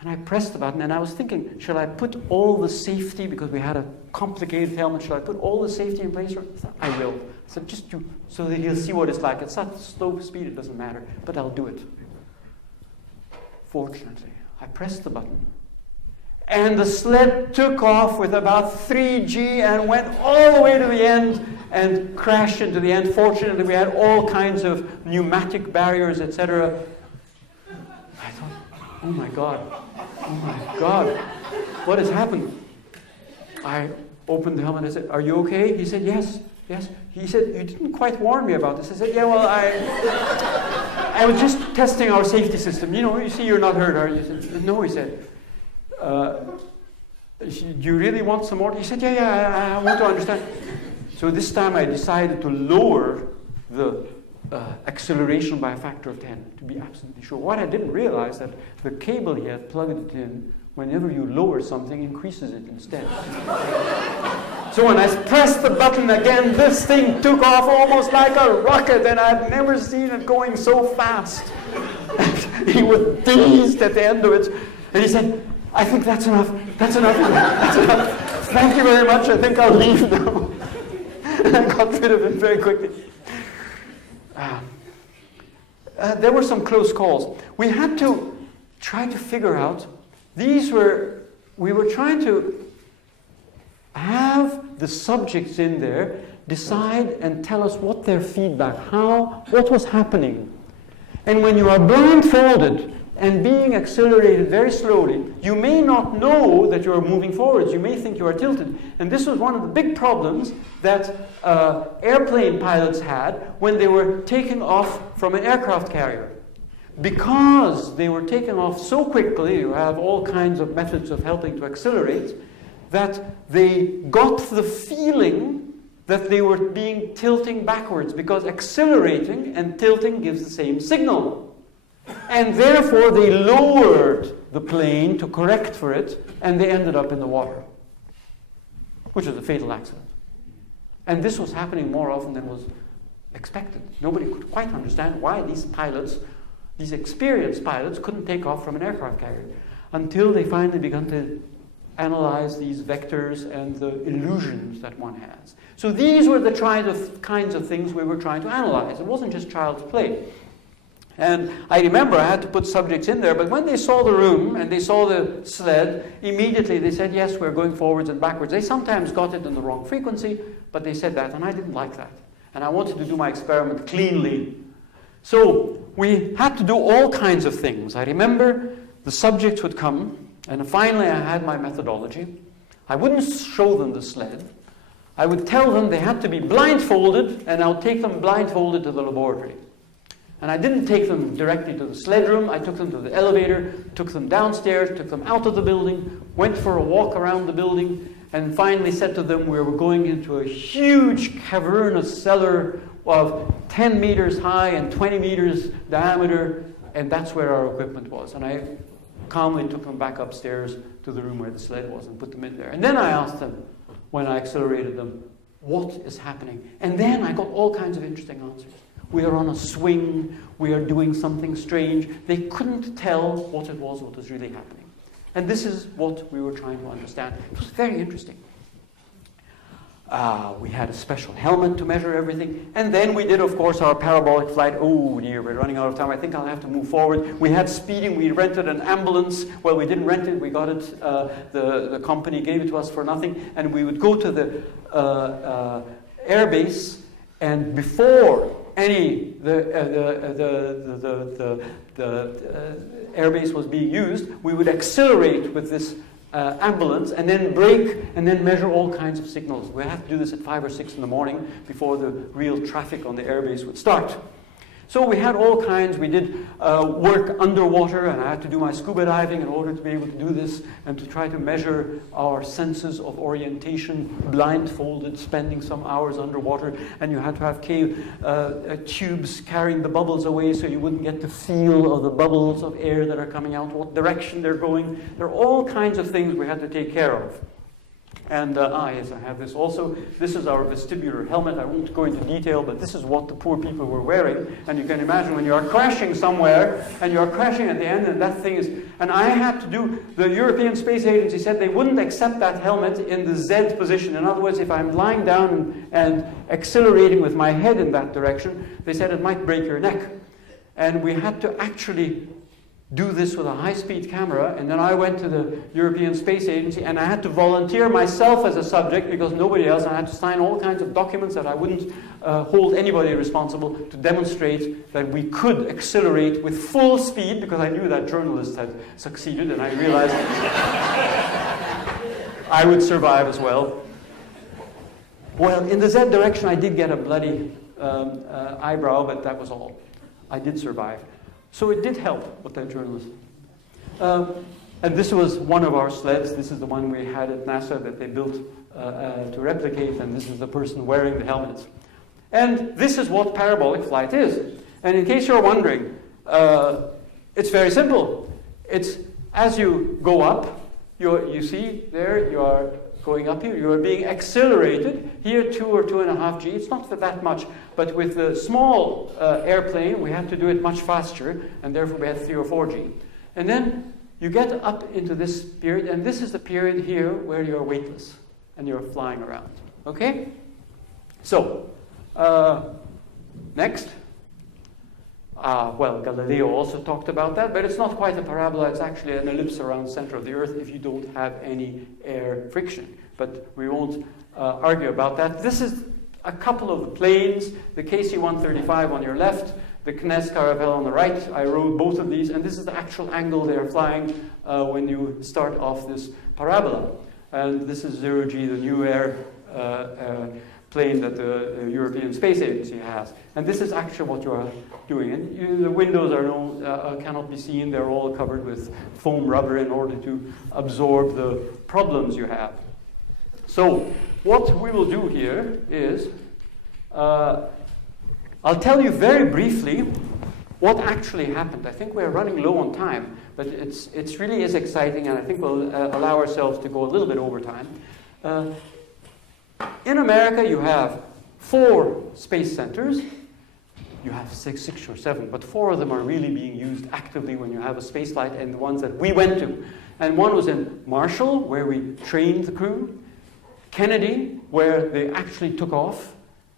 And I pressed the button and I was thinking, shall I put all the safety, because we had a complicated helmet, shall I put all the safety in place? I thought, I will. I said, just do, so that he'll see what it's like. It's not slow speed, it doesn't matter, but I'll do it. Fortunately, I pressed the button. And the sled took off with about 3G and went all the way to the end and crashed into the end. Fortunately, we had all kinds of pneumatic barriers, etc. I thought, oh my God, what has happened? I opened the helmet and I said, are you okay? He said, yes. He said, you didn't quite warn me about this. I said, yeah, well, I was just testing our safety system. You see you're not hurt, are you? He said, no, he said. Do you really want some more? He said, yeah, I want to understand. So this time I decided to lower the acceleration by a factor of 10 to be absolutely sure. What I didn't realize that the cable he had plugged it in, whenever you lower something, increases it instead. So when I pressed the button again, this thing took off almost like a rocket, and I've never seen it going so fast. He was dazed at the end of it, and he said, I think that's enough. That's enough. Thank you very much. I think I'll leave now. And I got rid of it very quickly. There were some close calls. We had to try to figure out, we were trying to have the subjects in there decide and tell us what their feedback, what was happening. And when you are blindfolded and being accelerated very slowly, you may not know that you are moving forwards. You may think you are tilted. And this was one of the big problems that airplane pilots had when they were taking off from an aircraft carrier. Because they were taken off so quickly, you have all kinds of methods of helping to accelerate, that they got the feeling that they were tilting backwards, because accelerating and tilting gives the same signal. And therefore they lowered the plane to correct for it, and they ended up in the water, which is a fatal accident. And this was happening more often than was expected. Nobody could quite understand why these experienced pilots couldn't take off from an aircraft carrier until they finally began to analyze these vectors and the illusions that one has. So these were the kinds of things we were trying to analyze. It wasn't just child's play. And I remember I had to put subjects in there, but when they saw the room and they saw the sled, immediately they said, yes, we're going forwards and backwards. They sometimes got it in the wrong frequency, but they said that, and I didn't like that. And I wanted to do my experiment cleanly. So we had to do all kinds of things. I remember the subjects would come, and finally I had my methodology. I wouldn't show them the sled. I would tell them they had to be blindfolded, and I'll take them blindfolded to the laboratory. And I didn't take them directly to the sled room. I took them to the elevator, took them downstairs, took them out of the building, went for a walk around the building, and finally said to them we were going into a huge cavernous cellar of 10 meters high and 20 meters diameter, and that's where our equipment was. And I calmly took them back upstairs to the room where the sled was and put them in there. And then I asked them, when I accelerated them, what is happening? And then I got all kinds of interesting answers. We are on a swing, we are doing something strange. They couldn't tell what it was, what was really happening. And this is what we were trying to understand. It was very interesting. We had a special helmet to measure everything. And then we did, of course, our parabolic flight. Oh dear, we're running out of time. I think I'll have to move forward. We had speeding. We rented an ambulance. Well, we didn't rent it. We got it. The company gave it to us for nothing. And we would go to the airbase, and before the airbase was being used, we would accelerate with this ambulance and then brake and then measure all kinds of signals. We had to do this at 5 or 6 in the morning before the real traffic on the airbase would start. So we had all kinds. We did work underwater, and I had to do my scuba diving in order to be able to do this and to try to measure our senses of orientation, blindfolded, spending some hours underwater. And you had to have tubes carrying the bubbles away so you wouldn't get the feel of the bubbles of air that are coming out, what direction they're going. There are all kinds of things we had to take care of. And yes, I have this also. This is our vestibular helmet. I won't go into detail, but this is what the poor people were wearing. And you can imagine when you are crashing somewhere, and you are crashing at the end, and that thing is... And I had to do... The European Space Agency said they wouldn't accept that helmet in the Z position. In other words, if I'm lying down and accelerating with my head in that direction, they said it might break your neck. And we had to actually do this with a high-speed camera, and then I went to the European Space Agency, and I had to volunteer myself as a subject because nobody else, and I had to sign all kinds of documents that I wouldn't hold anybody responsible to demonstrate that we could accelerate with full speed, because I knew that journalists had succeeded, and I realized I would survive as well. Well, in the Z direction, I did get a bloody eyebrow, but that was all. I did survive. So it did help with that journalism. And this was one of our sleds. This is the one we had at NASA that they built to replicate, and this is the person wearing the helmets. And this is what parabolic flight is. And in case you're wondering, it's very simple. It's as you go up, you see there, you are going up here, you are being accelerated. Here, 2 or 2.5 G. It's not that much, but with the small airplane, we had to do it much faster, and therefore we had 3 or 4 G. And then you get up into this period, and this is the period here where you're weightless, and you're flying around. Okay? So, next. Well, Galileo also talked about that, but it's not quite a parabola. It's actually an ellipse around the center of the Earth if you don't have any air friction. But we won't argue about that. This is a couple of the planes, the KC-135 on your left, the Knez Caravelle on the right. I rode both of these, and this is the actual angle they're flying when you start off this parabola. And this is 0G, the new air plane that the European Space Agency has. And this is actually what you are doing. And the windows are cannot be seen. They're all covered with foam rubber in order to absorb the problems you have. So what we will do here is, I'll tell you very briefly what actually happened. I think we're running low on time, but it really is exciting, and I think we'll allow ourselves to go a little bit over time. In America, you have 4 space centers. You have 6 or 7, but 4 of them are really being used actively when you have a space flight, and the ones that we went to. And one was in Marshall, where we trained the crew. Kennedy, where they actually took off.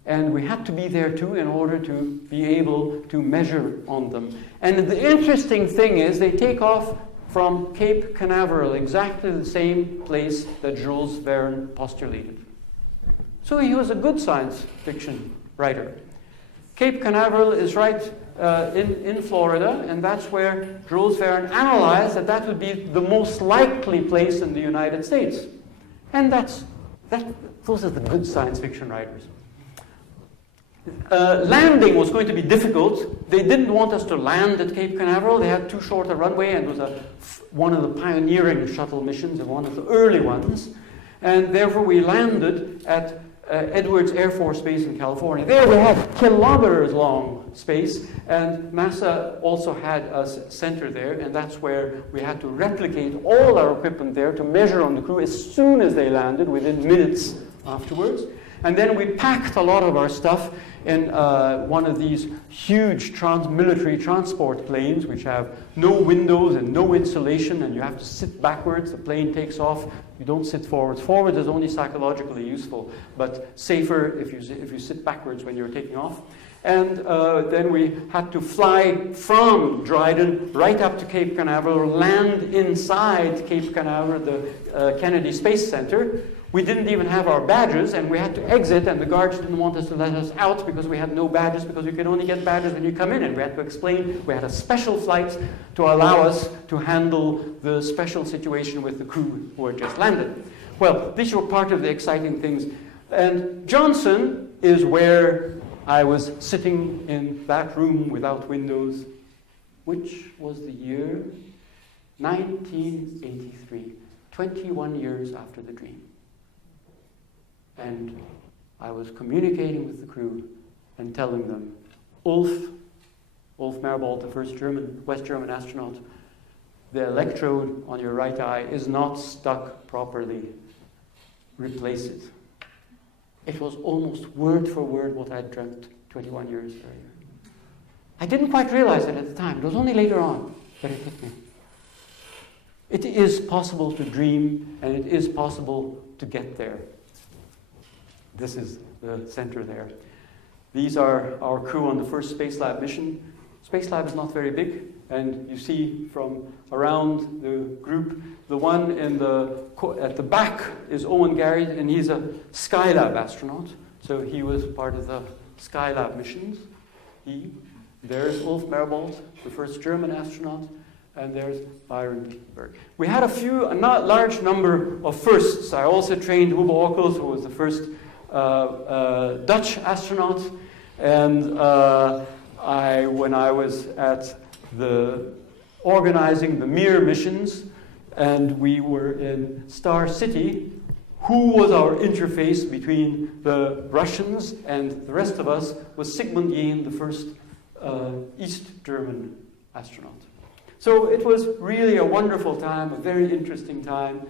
And we had to be there too in order to be able to measure on them. And the interesting thing is they take off from Cape Canaveral, exactly the same place that Jules Verne postulated. So he was a good science fiction writer. Cape Canaveral is right in Florida, and that's where Jules Verne analyzed that would be the most likely place in the United States. And those are the good science fiction writers. Landing was going to be difficult. They didn't want us to land at Cape Canaveral. They had too short a runway, and it was one of the pioneering shuttle missions and one of the early ones. And therefore we landed at Edwards Air Force Base in California. There we had kilometers long space, and NASA also had a center there, and that's where we had to replicate all our equipment there to measure on the crew as soon as they landed, within minutes afterwards. And then we packed a lot of our stuff in one of these huge military transport planes, which have no windows and no insulation, and you have to sit backwards. The plane takes off. You don't sit forwards. Forwards is only psychologically useful, but safer if you sit backwards when you're taking off. And then we had to fly from Dryden right up to Cape Canaveral, land inside Cape Canaveral, the Kennedy Space Center. We didn't even have our badges, and we had to exit, and the guards didn't want us to let us out because we had no badges, because you could only get badges when you come in, and we had to explain we had a special flight to allow us to handle the special situation with the crew who had just landed. Well, these were part of the exciting things. And Johnson is where I was sitting in that room without windows, which was the year 1983, 21 years after the dream. And I was communicating with the crew and telling them, Ulf Merbold, the first West German astronaut, the electrode on your right eye is not stuck properly. Replace it. It was almost word for word what I'd dreamt 21 years earlier. I didn't quite realize it at the time. It was only later on that it hit me. It is possible to dream, and it is possible to get there. This is the center there. These are our crew on the first Spacelab mission. Spacelab is not very big, and you see from around the group, the one at the back is Owen Gary, and he's a Skylab astronaut. So he was part of the Skylab missions. There's Ulf Merbold, the first German astronaut, and there's Byron Lichtenberg. We had a large number of firsts. I also trained Hugo Ockels, who was the first Dutch astronaut, and when I was at organizing the Mir missions, and we were in Star City, who was our interface between the Russians and the rest of us was Sigmund Jähn, the first East German astronaut. So it was really a wonderful time, a very interesting time.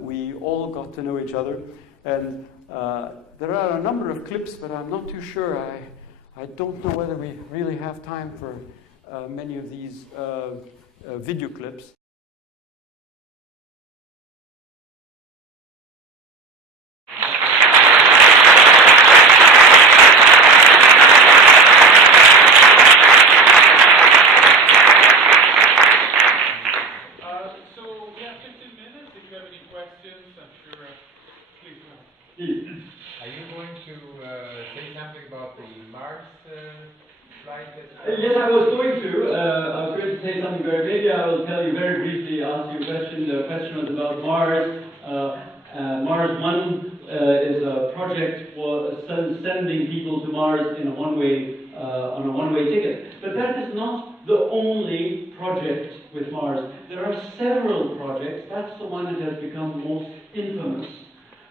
We all got to know each other, and there are a number of clips, but I'm not too sure. I don't know whether we really have time for many of these video clips. Are you going to say something about the Mars flight? Yes, I was going to say something maybe I will tell you very briefly, ask you a question. The question was about Mars. Mars 1 is a project for sending people to Mars in a on a one-way ticket. But that is not the only project with Mars. There are several projects. That's the one that has become most infamous.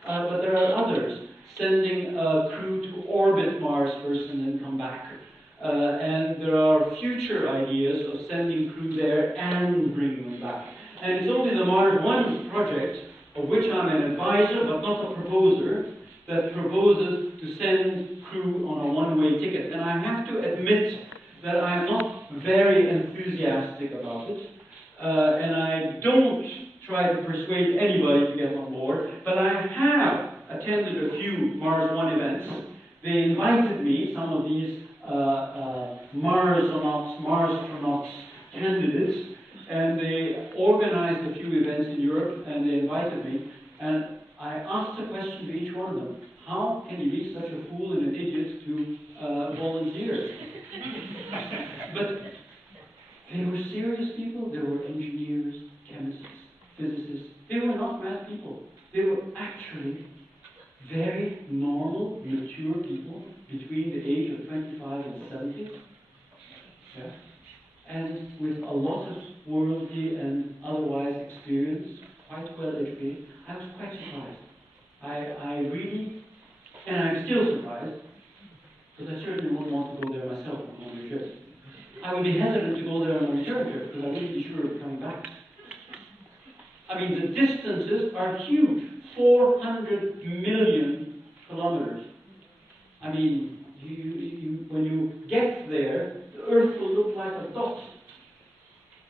But there are others, sending a crew to orbit Mars first and then come back. And there are future ideas of sending crew there and bringing them back. And it's only the Mars 1 project, of which I'm an advisor but not a proposer, that proposes to send crew on a one-way ticket. And I have to admit that I'm not very enthusiastic about it. And I don't try to persuade anybody to get on board, but I have attended a few Mars 1 events. They invited me, some of these Mars-astronauts candidates, and they organized a few events in Europe, and they invited me, and I asked a question to each one of them. How can you be such a fool and an idiot to volunteer? But they were serious people. They were engineers, chemists, physicists. They were not mad people. They were actually very normal, mature people between the age of 25 and 70. Yeah. And with a lot of worldly and otherwise experience, quite well educated. I was quite surprised. I really And I'm still surprised, because I certainly wouldn't want to go there myself on my trip. I would be hesitant to go there on a return trip, because I wouldn't be sure of coming back. I mean, the distances are huge. 400 million kilometers. I mean, when you get there, the Earth will look like a dot.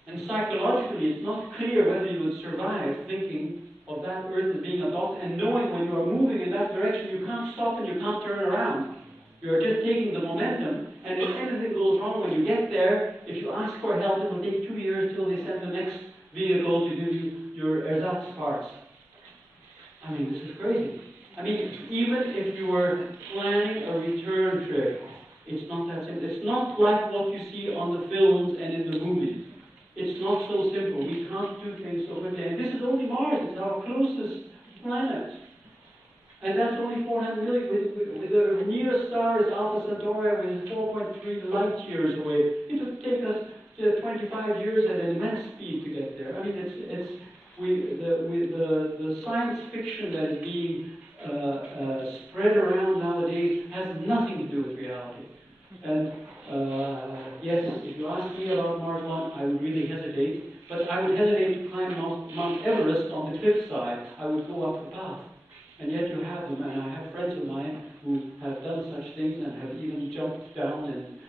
And psychologically, it's not clear whether you would survive thinking of that Earth as being a dot and knowing when you are moving in that direction, you can't stop and you can't turn around. You are just taking the momentum, and if anything goes wrong when you get there, if you ask for help, it will take 2 years till they send the next vehicle to give you your ersatz parts. I mean, this is crazy. I mean, even if you were planning a return trip, it's not that simple. It's not like what you see on the films and in the movies. It's not so simple. We can't do things so quickly. And this is only Mars. It's our closest planet. And that's only 400 million. With the nearest star is Alpha Centauri, which is 4.3 light years away. It would take us 25 years at immense speed to get there. I mean, the science fiction that is being spread around nowadays has nothing to do with reality. And yes, if you ask me about Mars One, I would really hesitate. But I would hesitate to climb Mount Everest on the cliffside. I would go up the path. And yet you have them, and I have friends of mine who have done such things and have even jumped down and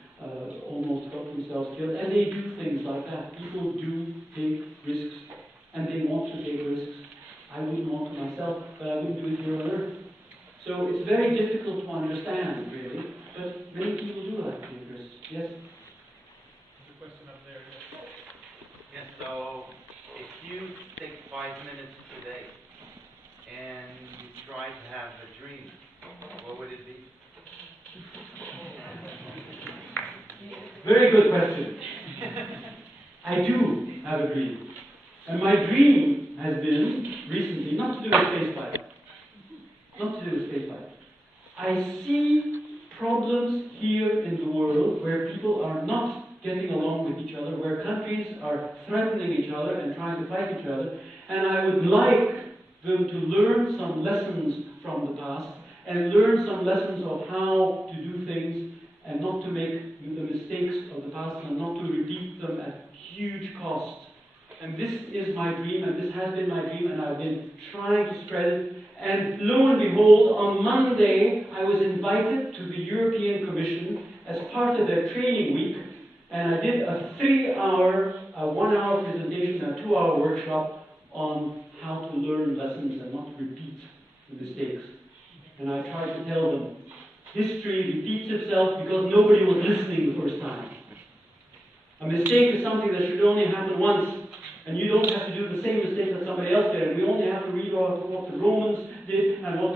almost got themselves killed. And they do things like that. People do take risks, and they want to take risks. I wouldn't want to myself, but I wouldn't do it here on Earth. So it's very difficult to understand, really. But many people do like to take risks. Yes? There's a question up there. Yes, so if you take 5 minutes today and you try to have a dream, what would it be? Very good question. I do have a dream. And my dream has been, recently, not to do with spaceflight. Not to do with spaceflight. I see problems here in the world where people are not getting along with each other, where countries are threatening each other and trying to fight each other, and I would like them to learn some lessons from the past and learn some lessons of how to do things and not to make the mistakes of the past and not to repeat them at huge cost. And this is my dream, and this has been my dream, and I've been trying to spread it. And lo and behold, on Monday, I was invited to the European Commission as part of their training week, and I did a 3-hour, a 1-hour presentation, a 2-hour workshop on how to learn lessons and not repeat the mistakes. And I tried to tell them, history repeats itself because nobody was listening the first time. A mistake is something that should only happen once, and you don't have to do the same mistake that somebody else did. And we only have to read what the Romans did and what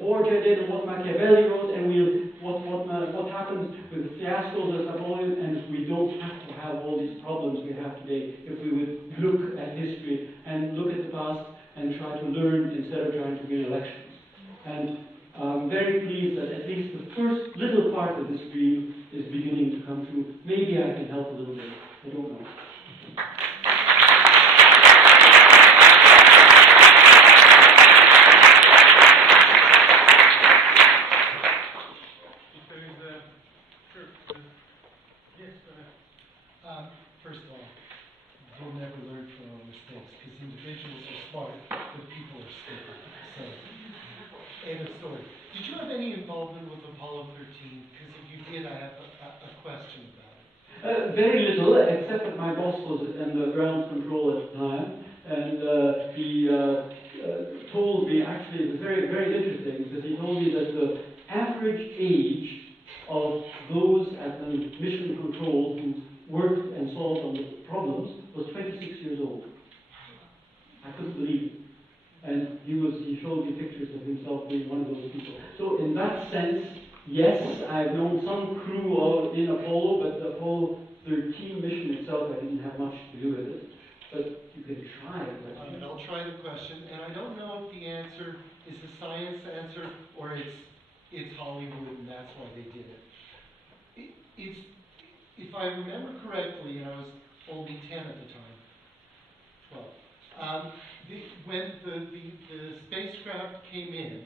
Borgia did and what Machiavelli wrote, and what happens with the fiascos of Napoleon, and we don't have to have all these problems we have today if we would look at history and look at the past and try to learn instead of trying to win elections. And I'm very pleased that at least the first little part of this dream is beginning to come true. Maybe I can help a little bit. I don't know. First of all, we'll never learn from our mistakes because individuals are smart, but people are stupid. So, end of story. Did you have any involvement with Apollo 13? Because if you did, I have a question about it. Very little, except that my boss was in the ground control at the time, and he told me, actually, it was very, very interesting, because he told me that the average age of those at the mission control who worked and solved on the problems was 26 years old. I couldn't believe it. And he showed me pictures of himself being one of those people. So in that sense, yes, I've known some crew in Apollo, but the Apollo 13 mission itself, I didn't have much to do with it. But you can try it. I'll try the question, and I don't know if the answer is a science answer or it's Hollywood and that's why they did it. If I remember correctly, and I was only 10 at the time, 12, when the spacecraft came in,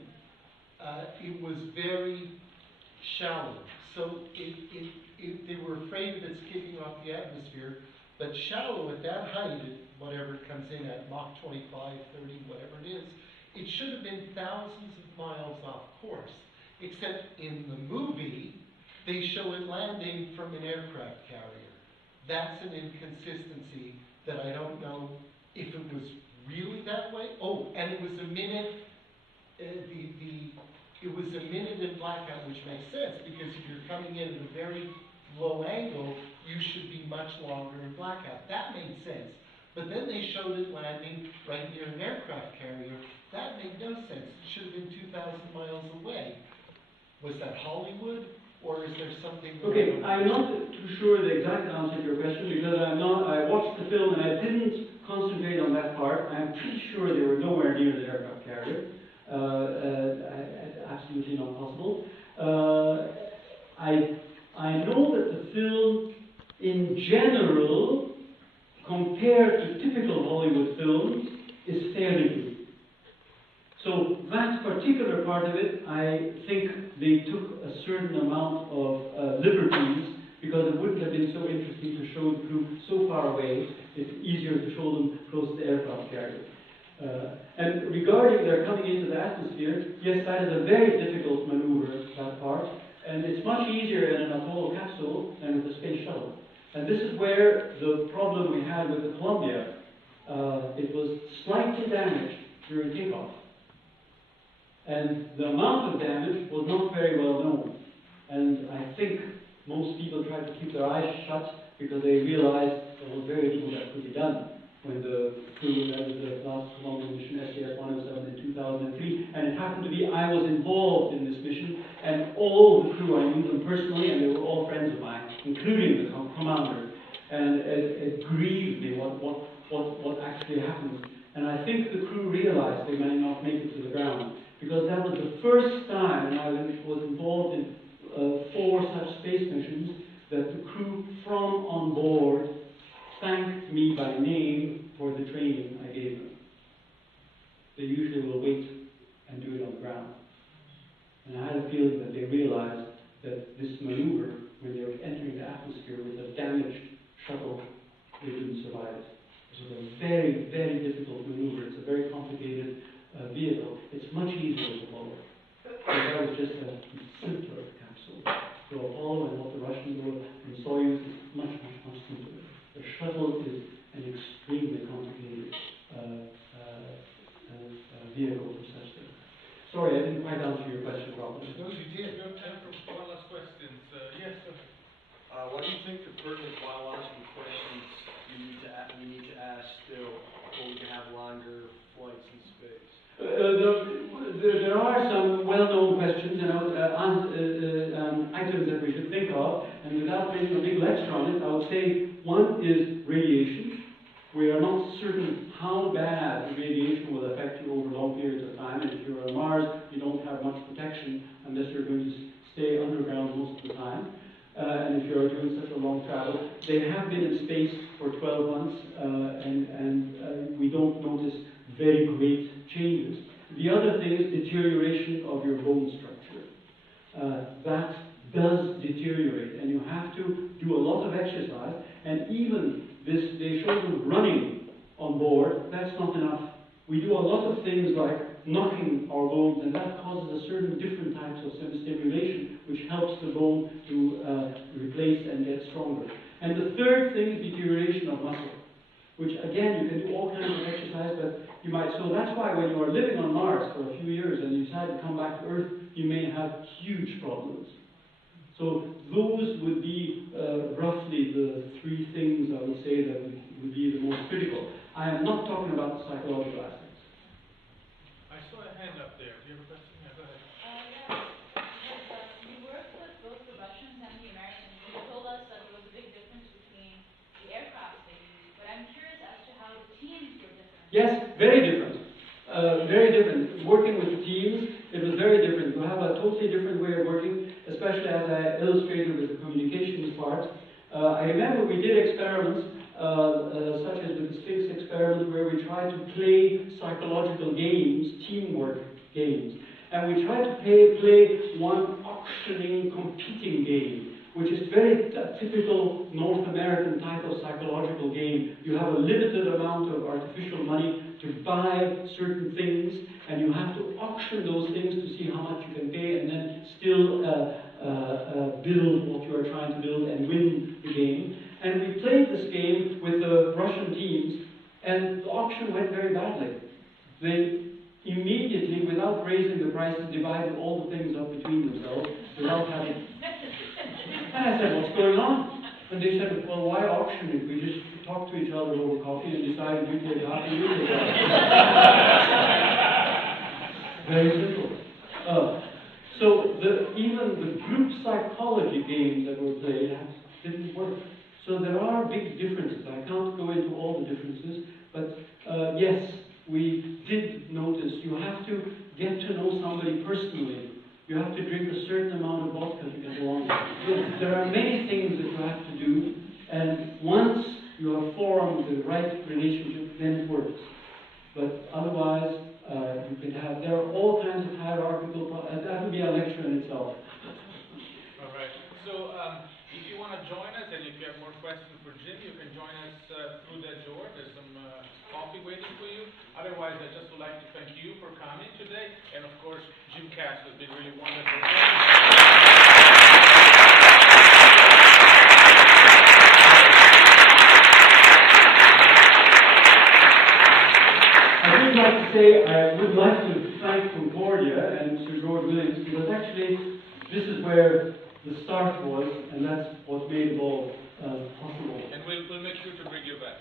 it was very shallow. So they were afraid of its kicking off the atmosphere, but shallow at that height, at whatever it comes in at, Mach 25, 30, whatever it is, it should have been thousands of miles off course. Except in the movie, they show it landing from an aircraft carrier. That's an inconsistency that I don't know if it was really that way. Oh, and it was a minute, it was a minute in blackout, which makes sense, because if you're coming in at a very low angle, you should be much longer in blackout. That made sense. But then they showed it landing right near an aircraft carrier. That made no sense. It should have been 2,000 miles away. Was that Hollywood, or is there something? Okay, I'm not too sure the exact answer to your question, because I watched the film and I didn't concentrate on that part. I'm pretty sure they were nowhere near the aircraft carrier. Absolutely not possible. I know that the film, in general, compared to typical Hollywood films, is fairly good. So that particular part of it, I think they took a certain amount of liberties, because it wouldn't have been so interesting to show the crew so far away. It's easier to show them close to the aircraft carrier. And regarding their coming into the atmosphere, yes, that is a very difficult maneuver, that part, and it's much easier in an Apollo capsule than with a space shuttle. And this is where the problem we had with the Columbia, it was slightly damaged during takeoff. And the amount of damage was not very well known. And I think most people tried to keep their eyes shut because they realized there was very little that could be done when the crew, that was the last Columbia mission, STS-107 in 2003. And it happened to be I was involved in this mission, and all of the crew, I knew them personally, and they were all friends of mine, including the commander. And it grieved me what actually happened. And I think the crew realized they might not make it to the ground, because that was the first time, and I was involved in 4 such space missions, that the crew from on board thanked me by name for the training I gave them. They usually will wait and do it on the ground. And I had a feeling that they realized that this maneuver, when they were entering the atmosphere with a damaged shuttle, they didn't survive it. It was a very, very difficult maneuver. It's a very complicated vehicle. It's much easier with Apollo. That was just a simpler capsule. So Apollo and what the Russians were and Soyuz is much, much, much simpler. The shuttle is an extremely complicated vehicle for such things. Sorry, I didn't quite answer your question properly. No, you did. You have time for one last question. Yes, sir. What do you think the pertinent biological questions we need to ask still before we can have longer flights in space? There are some well-known questions and items that we should think of, and without making a big lecture on it, I would say one is radiation. We are not certain how bad radiation will affect you over long periods of time, and if you're on Mars, you don't have much protection unless you're going to stay underground most of the time. And if you're doing such a long travel, they have been in space for 12 months, and we don't notice very great changes. The other thing is deterioration of your bone structure. That does deteriorate, and you have to do a lot of exercise, and even this, they show them running on board, that's not enough. We do a lot of things like knocking our bones, and that causes a certain different types of stimulation, which helps the bone to replace and get stronger. And the third thing is deterioration of muscle, which again, you can do all kinds of exercise, but you might, so that's why when you are living on Mars for a few years and you decide to come back to Earth, you may have huge problems. So those would be roughly the 3 things I would say that would be the most critical. I am not talking about the psychological aspects. I saw a hand up there. Do you have a question? Yeah, go ahead. Because we worked with both the Russians and the Americans, and you told us that there was a big difference between the aircraft they used. But I'm curious as to how the teams were different. Yes, very different. Very different. Working with teams, it was very different. You have a totally different way of working, especially as I illustrated with the communications part. I remember we did experiments, such as with the Sphinx experiment, where we tried to play psychological games, teamwork games. And we try to play one auctioning, competing game, which is very typical North American type of psychological game. You have a limited amount of artificial money to buy certain things, and you have to auction those things to see how much you can pay, and then still build what you are trying to build and win the game. And we played this game with the Russian teams, and the auction went very badly. They immediately, without raising the prices, divided all the things up between themselves without having. And I said, what's going on? And they said, well, why auction it? We just talked to each other over coffee and decided you take half and you take half. Very simple. So even the group psychology games that were played didn't work. So there are big differences. I can't go into all the differences, but yes, we did notice you have to get to know somebody personally. You have to drink a certain amount of vodka to get along. There are many things that you have to do, and once you have formed the right relationship, then it works. But otherwise, you can have, there are all kinds of hierarchical, that would be a lecture in itself. All right. So if you want to join us and if you have more questions for Jim, you can join us through that door. There's some coffee waiting for you. Otherwise, I'd just like to thank you for coming today. And of course, Jim Kass has been really wonderful. I would like to say, I would like to thank Concordia and Sir George Williams, because actually this is where the start was, and that's what made it all possible. And we'll make sure to bring you back.